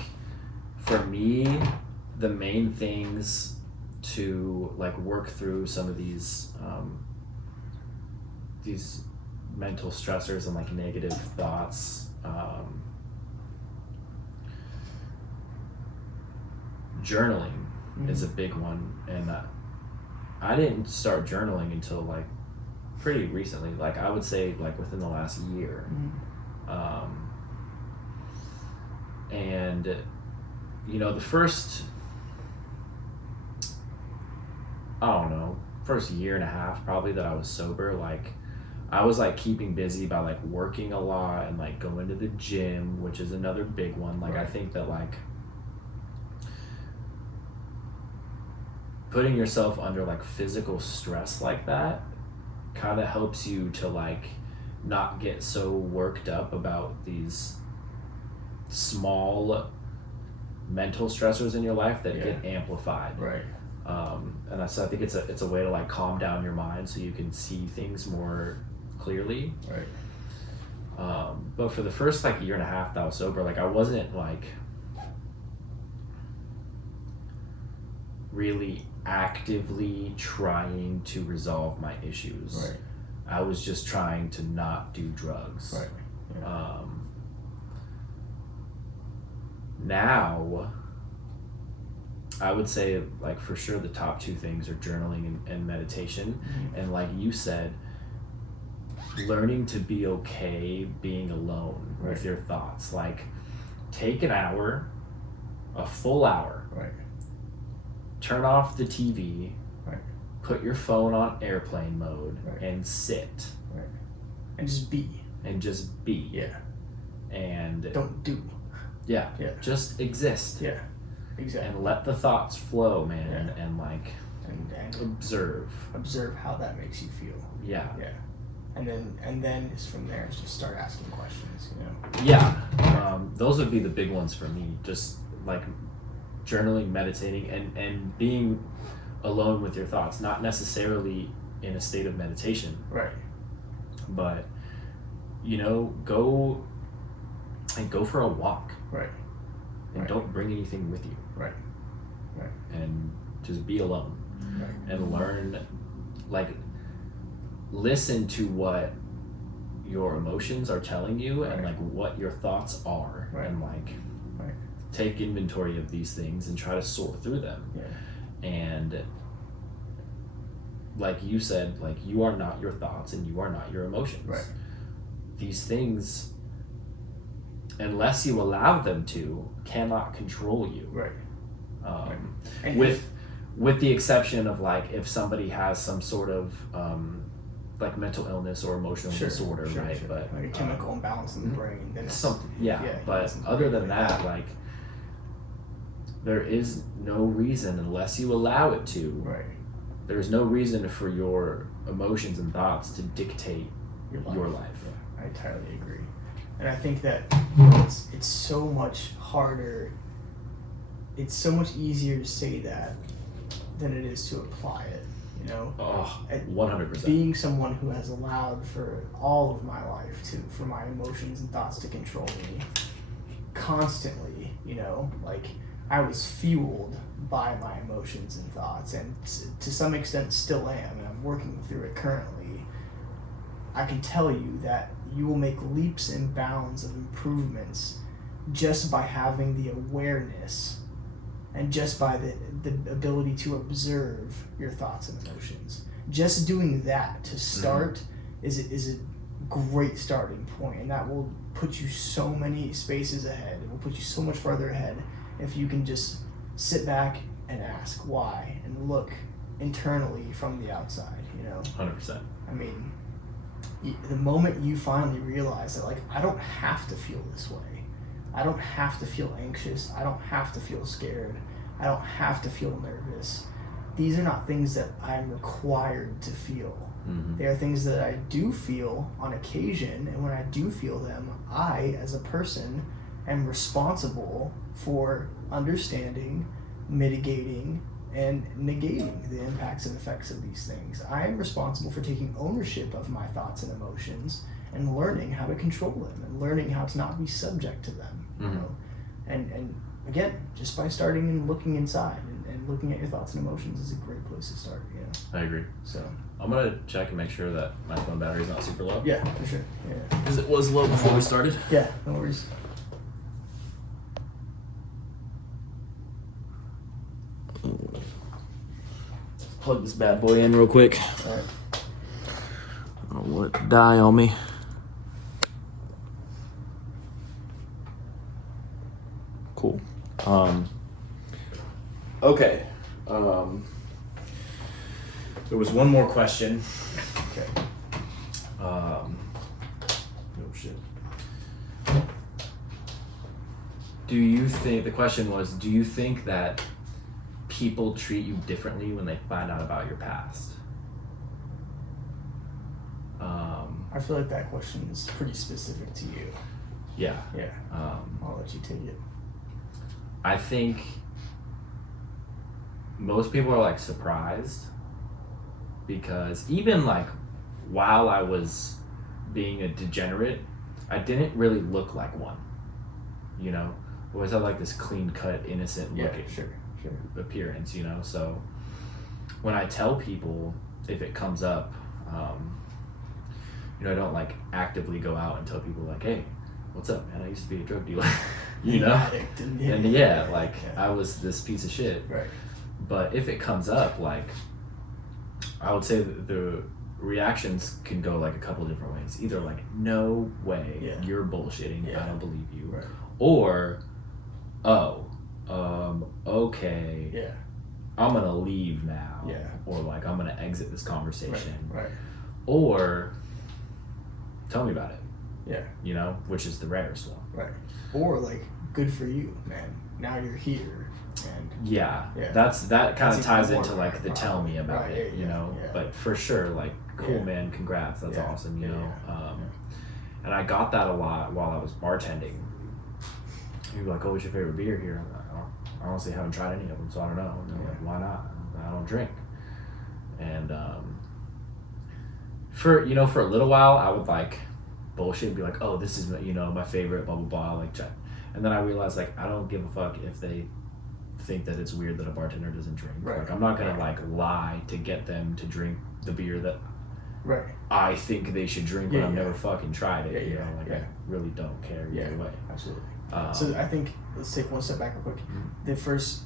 for me, the main things to, like, work through some of these mental stressors and, like, negative thoughts, journaling is a big one, and I didn't start journaling until, like, pretty recently. Like, I would say, like, within the last year. And, you know, the first I don't know, first year and a half probably that I was sober, like I was like keeping busy by like working a lot and like going to the gym, which is another big one. Like I think that like putting yourself under like physical stress like that kind of helps you to like not get so worked up about these small mental stressors in your life that get amplified. Right. And I think it's a way to like calm down your mind so you can see things more clearly. Right. But for the first like year and a half that I was sober, like I wasn't like really actively trying to resolve my issues. Right. I was just trying to not do drugs. Right. Yeah. Now, I would say like for sure the top two things are journaling and meditation. Mm-hmm. And like you said, learning to be okay being alone with your thoughts. Like take an hour, a full hour, turn off the TV, put your phone on airplane mode, and sit. And just be. Yeah. And don't do. Yeah. Just exist. Yeah. Exactly. And let the thoughts flow, man, and like and observe how that makes you feel. Yeah. And then it's from there, just start asking questions, you know. Yeah. Those would be the big ones for me. Just like journaling, meditating, and being alone with your thoughts, not necessarily in a state of meditation. Right. But you know, go for a walk. Right. And don't bring anything with you. Right. And just be alone. Right. And learn, like, listen to what your emotions are telling you and like what your thoughts are, and like take inventory of these things and try to sort through them. And like you said, like you are not your thoughts and you are not your emotions. These things, unless you allow them to, cannot control you. With the exception of like if somebody has some sort of like mental illness or emotional disorder, right? But like a chemical imbalance in the brain, then it's something. But other than that, like there is no reason, unless you allow it to. There's no reason for your emotions and thoughts to dictate your life. I entirely agree. And I think that, you know, it's so much harder, it's so much easier to say that than it is to apply it, you know? 100%. Being someone who has allowed for all of my life for my emotions and thoughts to control me constantly, you know, like I was fueled by my emotions and thoughts, and to some extent still am, and I'm working through it currently. I can tell you that you will make leaps and bounds of improvements just by having the awareness and just by the ability to observe your thoughts and emotions. Just doing that to start is a great starting point, and that will put you so many spaces ahead. It will put you so much farther ahead if you can just sit back and ask why and look internally from the outside, you know? 100%. I mean, the moment you finally realize that, like, I don't have to feel this way. I don't have to feel anxious. I don't have to feel scared. I don't have to feel nervous. These are not things that I'm required to feel. They are things that I do feel on occasion, and when I do feel them, I, as a person, am responsible for understanding, mitigating, and negating the impacts and effects of these things. I am responsible for taking ownership of my thoughts and emotions and learning how to control them and learning how to not be subject to them. You know? And again, just by starting and looking inside and looking at your thoughts and emotions is a great place to start. You know? I agree. So I'm gonna check and make sure that my phone battery's not super low. Yeah, for sure. Yeah. Because it was low before we started. Yeah, no worries. Plug this bad boy in real quick. Alright. I don't want it to die on me. Cool. Okay. There was one more question. Okay. Oh shit. The question was, do you think that people treat you differently when they find out about your past? I feel like that question is pretty specific to you. Yeah. Yeah. I'll let you take it. I think most people are like surprised because even like while I was being a degenerate, I didn't really look like one. You know, I always had like this clean cut, innocent looking appearance, you know. So when I tell people, if it comes up, you know, I don't like actively go out and tell people like, hey, what's up, man? I used to be a drug dealer, you know? Addict and I was this piece of shit. Right. But if it comes up, like, I would say that the reactions can go like a couple of different ways. Either like, no way, you're bullshitting, I don't believe you. Right. Or, okay, I'm gonna leave now. Yeah. Or like, I'm gonna exit this conversation. Right. Or, tell me about it. Yeah. You know, which is the rarest one. Right. Or like, good for you, man. Now you're here. And that kind of ties into like the problem. tell me about it, you know. Yeah. But for sure, like, cool, man, congrats, that's awesome, you know. And I got that a lot while I was bartending. You'd be like, oh, what's your favorite beer here? I'm like, I honestly haven't tried any of them, so I don't know. And they're like, why not? I don't drink. And for a little while, I would like bullshit, be like, oh, this is my favorite, blah blah blah, like check. And then I realized like I don't give a fuck if they think that it's weird that a bartender doesn't drink. Right. Like I'm not gonna like lie to get them to drink the beer that I think they should drink when I've never fucking tried it. I really don't care either way. Absolutely. So I think let's take one step back real quick. The first,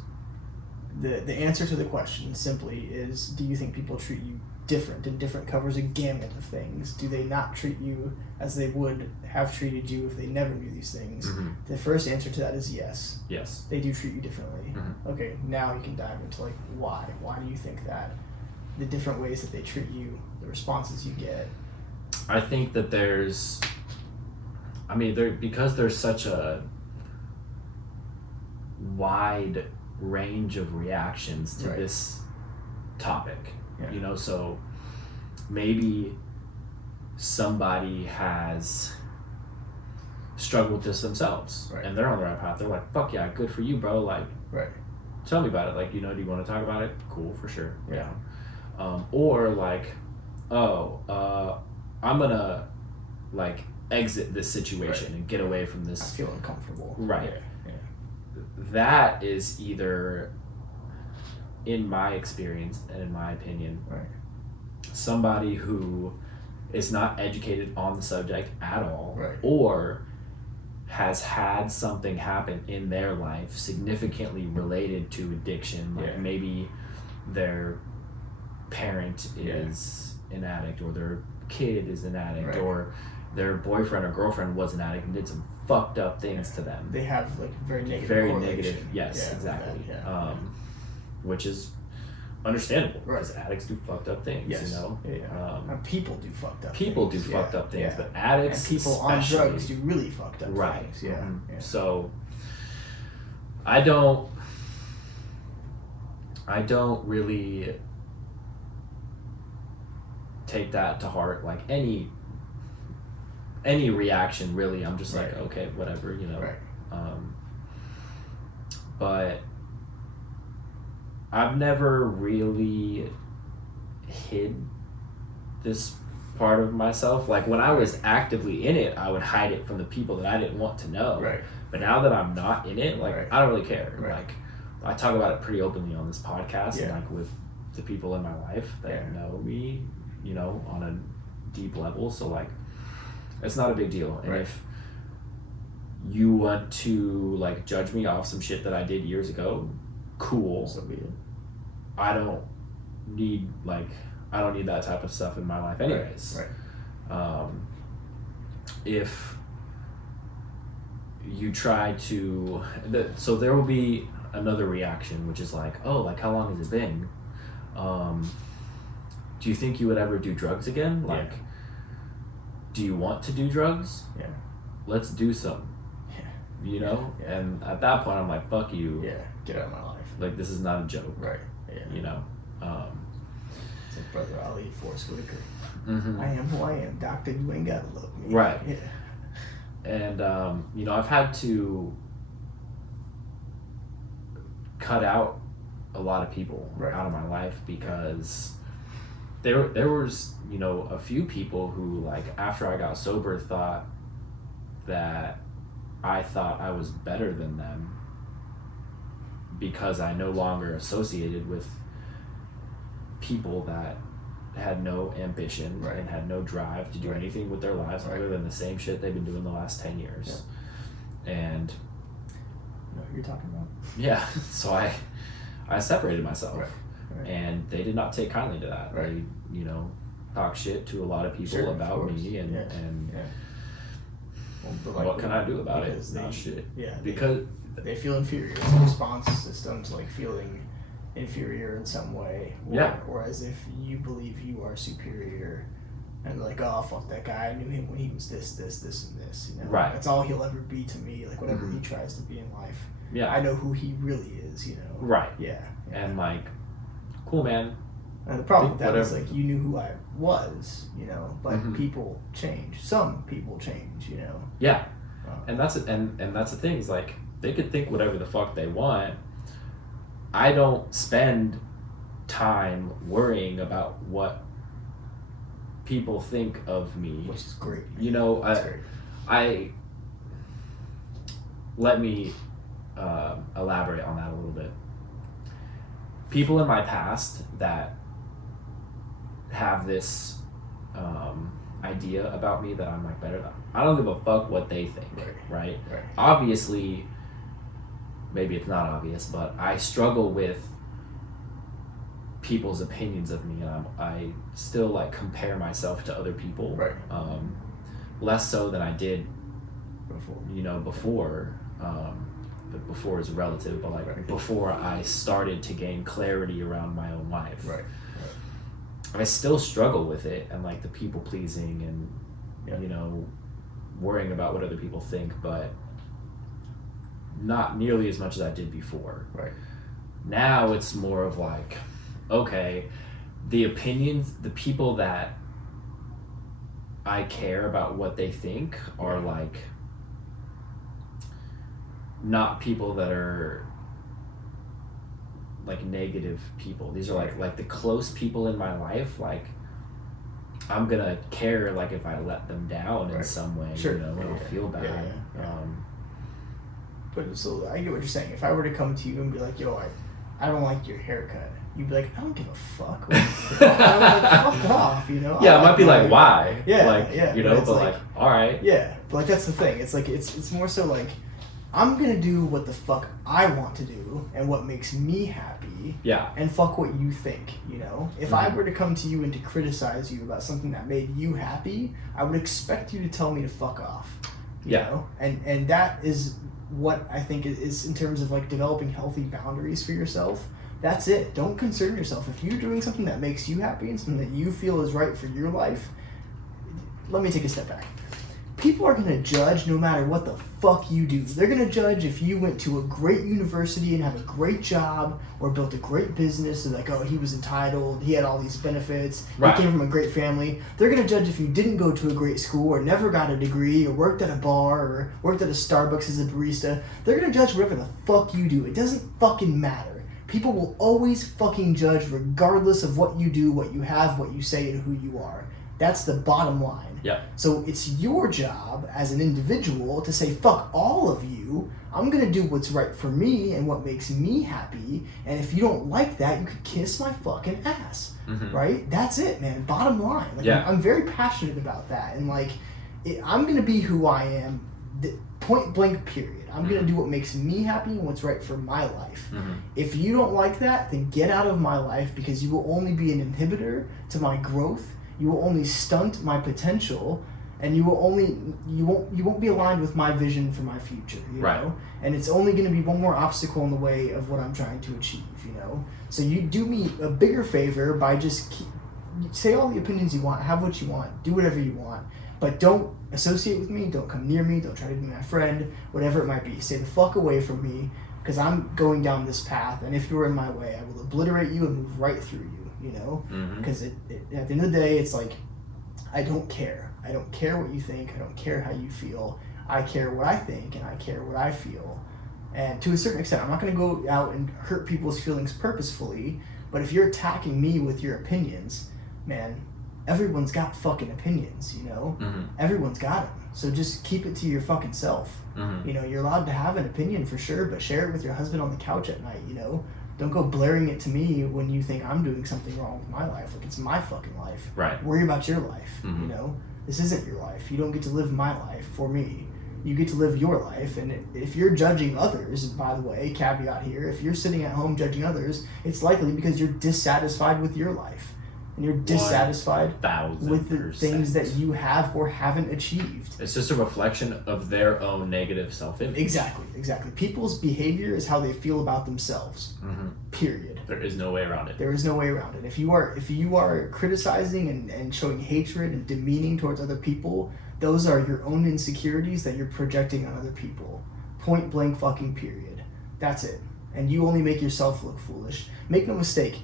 the answer to the question simply is: do you think people treat you different? And different covers a gamut of things. Do they not treat you as they would have treated you if they never knew these things? The first answer to that is yes. Yes. They do treat you differently. Okay, now you can dive into like why. Why do you think that? The different ways that they treat you, the responses you get. I think that because there's such a wide range of reactions to this topic. You know, so maybe somebody has struggled with this themselves and they're on the right path. They're like, fuck yeah, good for you, bro. Like, tell me about it. Like, do you want to talk about it? Cool, for sure. Yeah. Or like, I'm gonna like exit this situation and get away from this. I feel uncomfortable. Right. Yeah. That is either, in my experience and in my opinion, somebody who is not educated on the subject at all, or has had something happen in their life significantly related to addiction, like maybe their parent is an addict, or their kid is an addict, or their boyfriend or girlfriend was an addict and did some fucked up things to them. They have like very negative. Yes, exactly. Which is understandable because addicts do fucked up things. You know, and people do fucked up. People do fucked up things, but addicts and people on drugs do really fucked up things. So I don't really take that to heart. Like any reaction, really, I'm just like, okay, whatever, you know. But I've never really hid this part of myself. Like when I was actively in it, I would hide it from the people that I didn't want to know. But now that I'm not in it, like I don't really care. Like I talk about it pretty openly on this podcast and like with the people in my life that know me, you know, on a deep level. So like it's not a big deal. And if you want to like judge me off some shit that I did years ago, cool. So be it. I don't need that type of stuff in my life anyways. If you try to so there will be another reaction, which is like, oh, like how long has it been? do you think you would ever do drugs again? Like, do you want to do drugs? Yeah. Let's do some. Yeah. You know? Yeah. And at that point, I'm like, fuck you. Yeah. Get out of my life. Like, this is not a joke. Right. Yeah. You know? It's like Brother Ali, Forrest Whitaker. Mm-hmm. I am who I am, doctor. You ain't gotta love me. Right. Yeah. And, you know, I've had to cut out a lot of people out of my life because there was, you know, a few people who, like, after I got sober thought that I thought I was better than them because I no longer associated with people that had no ambition and had no drive to do anything with their lives other than the same shit they've been doing the last 10 years. Yeah. And you know what you're talking about. Yeah, so I separated myself. Right. And they did not take kindly to that. Right. They, you know, talk shit to a lot of people about me and Well, but like, what can I do about it? They, Not shit. Yeah. Because they feel inferior. It's a response system to like feeling inferior in some way. Or as if you believe you are superior. And like, oh, fuck that guy. I knew him when he was this, and this. You know? Right. That's all he'll ever be to me. Like, whatever he tries to be in life. Yeah. I know who he really is, you know? Right. Yeah. And like, cool, man. And the problem with that is like, you knew who I was, you know? But people change. Some people change, you know? Yeah. And that's the thing is like, they could think whatever the fuck they want. I don't spend time worrying about what people think of me, which is great. You know, let me elaborate on that a little bit. People in my past that have this idea about me that I'm like better than, I don't give a fuck what they think, right? Obviously, maybe it's not obvious, but I struggle with people's opinions of me, and I still like compare myself to other people, less so than I did before. But before is relative, but like before I started to gain clarity around my own life, I still struggle with it, and like the people pleasing and you know, worrying about what other people think, but not nearly as much as I did before. Now it's more of like, okay, the opinions, the people that I care about what they think are like not people that are like negative people. These are like the close people in my life. Like, I'm gonna care like if I let them down in some way, you know, and I'll feel bad. But so I get what you're saying. If I were to come to you and be like, yo, I don't like your haircut, you'd be like, I don't give a fuck. I'm like, fuck off, you know? Yeah, I might be like, why? Yeah, like, you know, but like, all right. Yeah, but like that's the thing. It's like it's more so like, I'm gonna do what the fuck I want to do and what makes me happy. Yeah. And fuck what you think, you know? If I were to come to you and to criticize you about something that made you happy, I would expect you to tell me to fuck off. You know? And that is what I think is in terms of like developing healthy boundaries for yourself. That's it. Don't concern yourself. If you're doing something that makes you happy and something that you feel is right for your life, let me take a step back. People are going to judge no matter what the fuck you do. They're going to judge if you went to a great university and have a great job or built a great business. They're like, oh, he was entitled. He had all these benefits. He came from a great family. They're going to judge if you didn't go to a great school or never got a degree or worked at a bar or worked at a Starbucks as a barista. They're going to judge whatever the fuck you do. It doesn't fucking matter. People will always fucking judge regardless of what you do, what you have, what you say, and who you are. That's the bottom line. So it's your job as an individual to say, fuck all of you. I'm going to do what's right for me and what makes me happy. And if you don't like that, you could kiss my fucking ass. Right? That's it, man. Bottom line. Like, I'm very passionate about that. And like, I'm going to be who I am, point blank period. I'm going to do what makes me happy and what's right for my life. If you don't like that, then get out of my life, because you will only be an inhibitor to my growth. You will only stunt my potential, and you won't be aligned with my vision for my future, you know? And it's only going to be one more obstacle in the way of what I'm trying to achieve, you know? So you do me a bigger favor by just say all the opinions you want, have what you want, do whatever you want, but don't associate with me, don't come near me, don't try to be my friend, whatever it might be. Stay the fuck away from me, because I'm going down this path, and if you're in my way, I will obliterate you and move right through you, you know? Because at the end of the day, it's like, I don't care. I don't care what you think. I don't care how you feel. I care what I think, and I care what I feel. And to a certain extent, I'm not going to go out and hurt people's feelings purposefully, but if you're attacking me with your opinions, man, everyone's got fucking opinions, you know? Everyone's got them. So just keep it to your fucking self. You know, you're allowed to have an opinion for sure, but share it with your husband on the couch at night, you know? Don't go blaring it to me when you think I'm doing something wrong with my life. Like, it's my fucking life. Right. Worry about your life, you know? This isn't your life. You don't get to live my life for me. You get to live your life, and if you're judging others, by the way, caveat here, if you're sitting at home judging others, it's likely because you're dissatisfied with your life, and you're dissatisfied with the things that you have or haven't achieved. It's just a reflection of their own negative self-image. Exactly. People's behavior is how they feel about themselves, period. There is no way around it. There is no way around it. If you are criticizing and showing hatred and demeaning towards other people, those are your own insecurities that you're projecting on other people. Point blank fucking period. That's it. And you only make yourself look foolish. Make no mistake,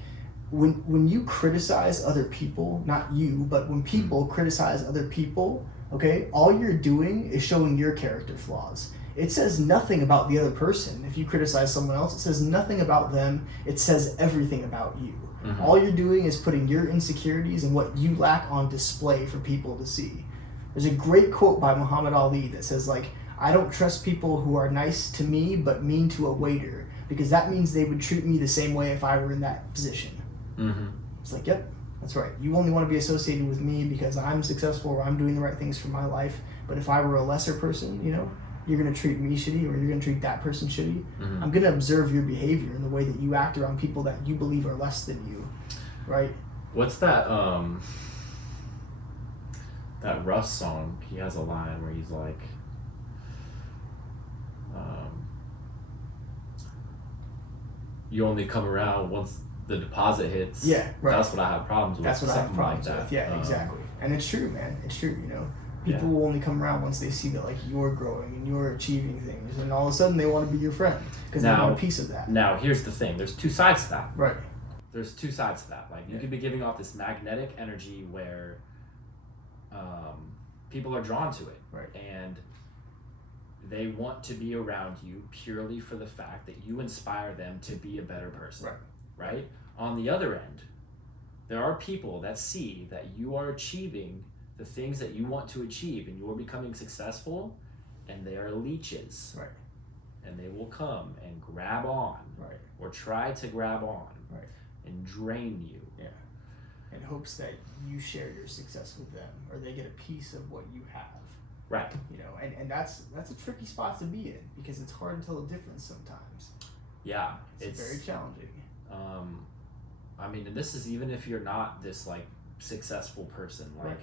when you criticize other people, not you, but when people criticize other people, okay, all you're doing is showing your character flaws. It says nothing about the other person. If you criticize someone else, it says nothing about them. It says everything about you. All you're doing is putting your insecurities and what you lack on display for people to see. There's a great quote by Muhammad Ali that says, like, I don't trust people who are nice to me but mean to a waiter, because that means they would treat me the same way if I were in that position. It's like, yep, that's right. You only want to be associated with me because I'm successful or I'm doing the right things for my life. But if I were a lesser person, you know, you're going to treat me shitty or you're going to treat that person shitty. I'm going to observe your behavior and the way that you act around people that you believe are less than you, right? What's that that Russ song? He has a line where he's like, you only come around once the deposit hits. Yeah, right. That's what I have problems with. That's what I have problems like with. Yeah, exactly. And it's true, man. It's true, you know. People will only come around once they see that, like, you're growing and you're achieving things, and all of a sudden they want to be your friend because they want a piece of that. Now, here's the thing. There's two sides to that. Right. There's two sides to that. Like, you could be giving off this magnetic energy where people are drawn to it. Right. And they want to be around you purely for the fact that you inspire them to be a better person. Right? On the other end, there are people that see that you are achieving the things that you want to achieve and you're becoming successful, and they are leeches. Right. And they will come and grab on. Right. Or try to grab on. Right. And drain you. Yeah. In hopes that you share your success with them or they get a piece of what you have. Right. You know, and that's a tricky spot to be in because it's hard to tell the difference sometimes. Yeah. It's very challenging. I mean, and this is even if you're not this, like, successful person. Like, right.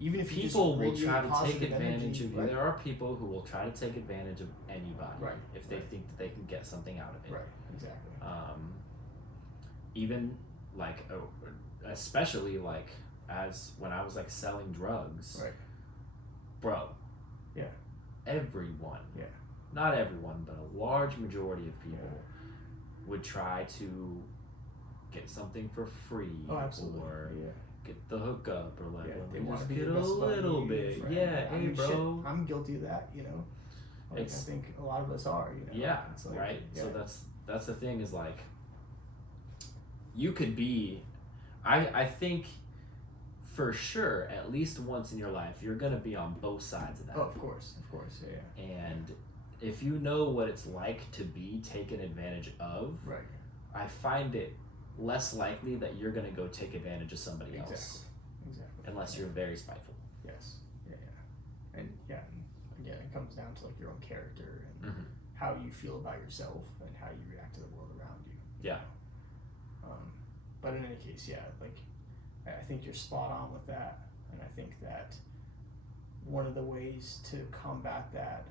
Even if people will try to take advantage of you. Right. There are people who will try to take advantage of anybody if they think that they can get something out of it. Right, exactly. Even, like, especially, like, as when I was, like, selling drugs. Right. Bro. Yeah. Everyone. Yeah. Not everyone, but a large majority of people would try to get something for free. Oh, absolutely. Or get the hookup, or like, they let me want just to be get the a best little buddy, bit. friend. Yeah, I hey, mean, bro. shit, I'm guilty of that, you know. Like, I think a lot of us are, you know. Yeah, it's like, right. So that's the thing is, like, you could be, I think for sure at least once in your life you're gonna be on both sides of that. Oh, of course, yeah. And if you know what it's like to be taken advantage of, right, I find it less likely that you're gonna go take advantage of somebody else. Exactly. Unless you're very spiteful. Yes. Yeah. And again, it comes down to, like, your own character and how you feel about yourself and how you react to the world around you. Yeah. But in any case, like, I think you're spot on with that, and I think that one of the ways to combat that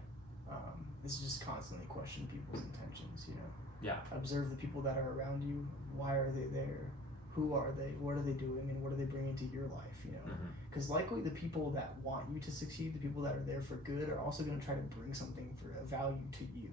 is just constantly question people's intentions, you know? Yeah. Observe the people that are around you. Why are they there? Who are they? What are they doing? And what are they bringing into your life, you know, Mm-hmm. because likely the people that want you to succeed, the people that are there for good, are also going to try to bring something for a value to you,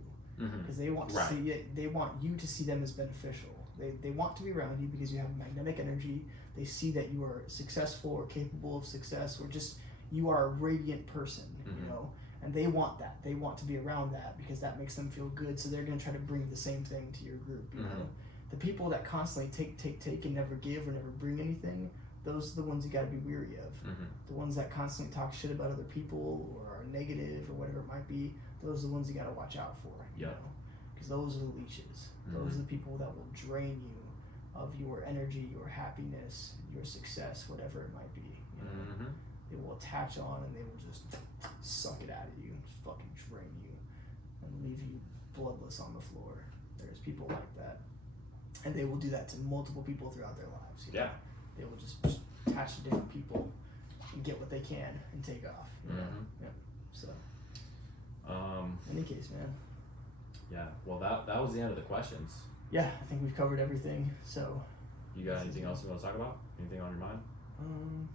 because they want to see it. They want you to see them as beneficial. They want to be around you because you have magnetic energy. They see that you are successful or capable of success, or just you are a radiant person, you know, and they want that. They want to be around that because that makes them feel good. So they're going to try to bring the same thing to your group, you know. The people that constantly take and never give or never bring anything, those are the ones you got to be weary of. The ones that constantly talk shit about other people or are negative or whatever it might be, those are the ones you got to watch out for, you know, because those are the leeches. Those are the people that will drain you of your energy, your happiness, your success, whatever it might be, you know. They will attach on and they will just suck it out of you, just fucking drain you and leave you bloodless on the floor. There's people like that. And they will do that to multiple people throughout their lives. You know? They will just attach to different people and get what they can and take off. You know? Yeah. So, in any case, man. Yeah. Well, that was the end of the questions. Yeah, I think we've covered everything. So. You got anything else you want to talk about? Anything on your mind?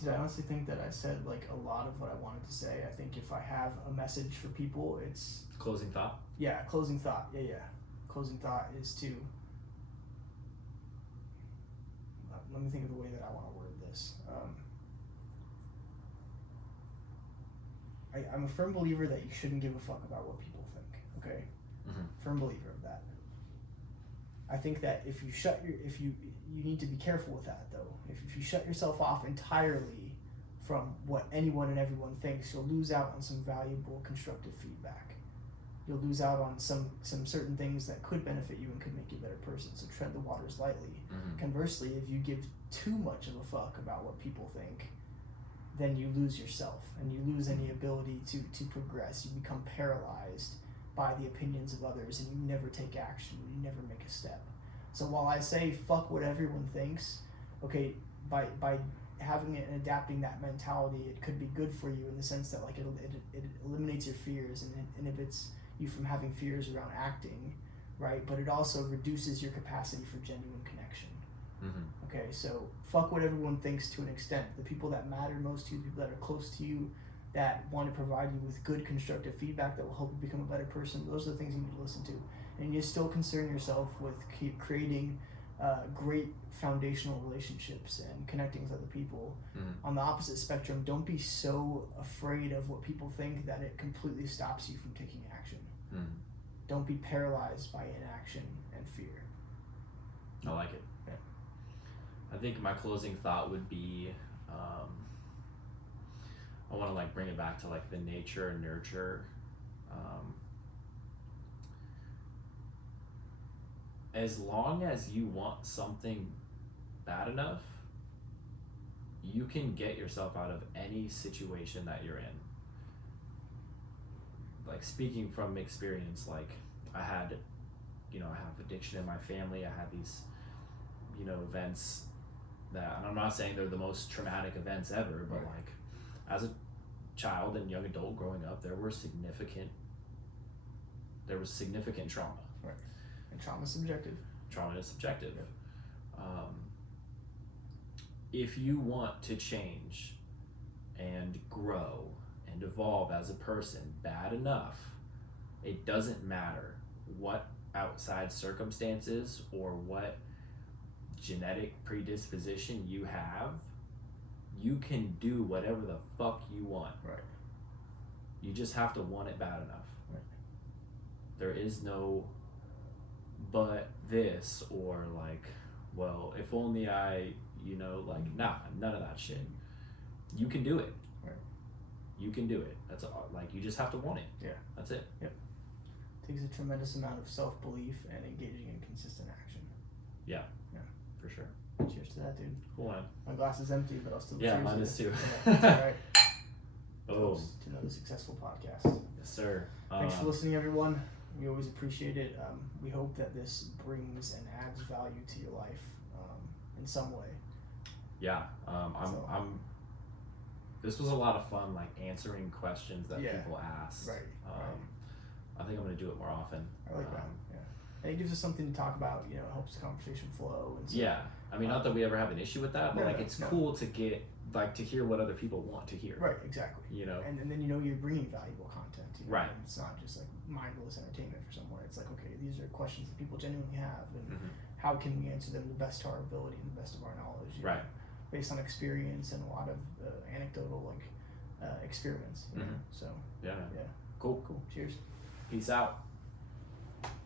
Did I honestly think that I said like a lot of what I wanted to say? I think if I have a message for people, it's closing thought. Yeah, closing thought. Yeah. Closing thought is to, let me think of the way that I want to word this. I'm a firm believer that you shouldn't give a fuck about what people think, okay? Firm believer of that. I think that if you need to be careful with that though. If you shut yourself off entirely from what anyone and everyone thinks, you'll lose out on some valuable constructive feedback. You'll lose out on some certain things that could benefit you and could make you a better person. So tread the waters lightly. Conversely, if you give too much of a fuck about what people think, then you lose yourself and you lose any ability to progress. You become paralyzed by the opinions of others and you never take action. You never make a step. So while I say fuck what everyone thinks, okay, by having it and adapting that mentality, it could be good for you in the sense that like it eliminates your fears and it inhibits you from having fears around acting, right? But it also reduces your capacity for genuine connection. Okay, so fuck what everyone thinks to an extent. The people that matter most to you, the people that are close to you, that want to provide you with good constructive feedback that will help you become a better person, those are the things you need to listen to. And you still concern yourself with creating great foundational relationships and connecting with other people. On the opposite spectrum, don't be so afraid of what people think that it completely stops you from taking action. Don't be paralyzed by inaction and fear. I like it. Yeah. I think my closing thought would be, I want to like bring it back to like the nature and nurture. As long as you want something bad enough, you can get yourself out of any situation that you're in. Like speaking from experience, like I had, I have addiction in my family. I had these, events that, and I'm not saying they're the most traumatic events ever, but like as a child and young adult growing up, there was significant trauma. Right. And trauma is subjective. Trauma is subjective. Yeah. If you want to change and grow and evolve as a person bad enough, it doesn't matter what outside circumstances or what genetic predisposition you have, you can do whatever the fuck you want. Right. You just have to want it bad enough. Right. There is no but this or like, well, if only I, nah, none of that shit. You can do it. Right. You can do it. That's all, like, you just have to want it. Yeah. That's it. Yep. Takes a tremendous amount of self-belief and engaging in consistent action. Yeah. Yeah. For sure. Cheers to that, dude. Cool, man. My glass is empty, but I'll still Yeah, cheers mine to is it. too. That's all right. Oh. To another successful podcast. Yes, sir. Thanks for listening, everyone. We always appreciate it. We hope that this brings and adds value to your life in some way. Yeah. This was a lot of fun, like answering questions that people ask. Right. I think I'm gonna do it more often. I like that. Yeah. And it gives us something to talk about. You know, it helps the conversation flow. And so, Yeah, I mean, not that we ever have an issue with that, but No, like no, it's no. cool to get like to hear what other people want to hear. Right, exactly. You know, And then you know you're bringing valuable content. You know? Right. And it's not just like mindless entertainment for someone. It's like, okay, these are questions that people genuinely have, and how can we answer them the best to our ability and the best of our knowledge. You Right. know, based on experience and a lot of anecdotal experiments. You know? So yeah, man. yeah, Cool. cool. Cheers. Peace out.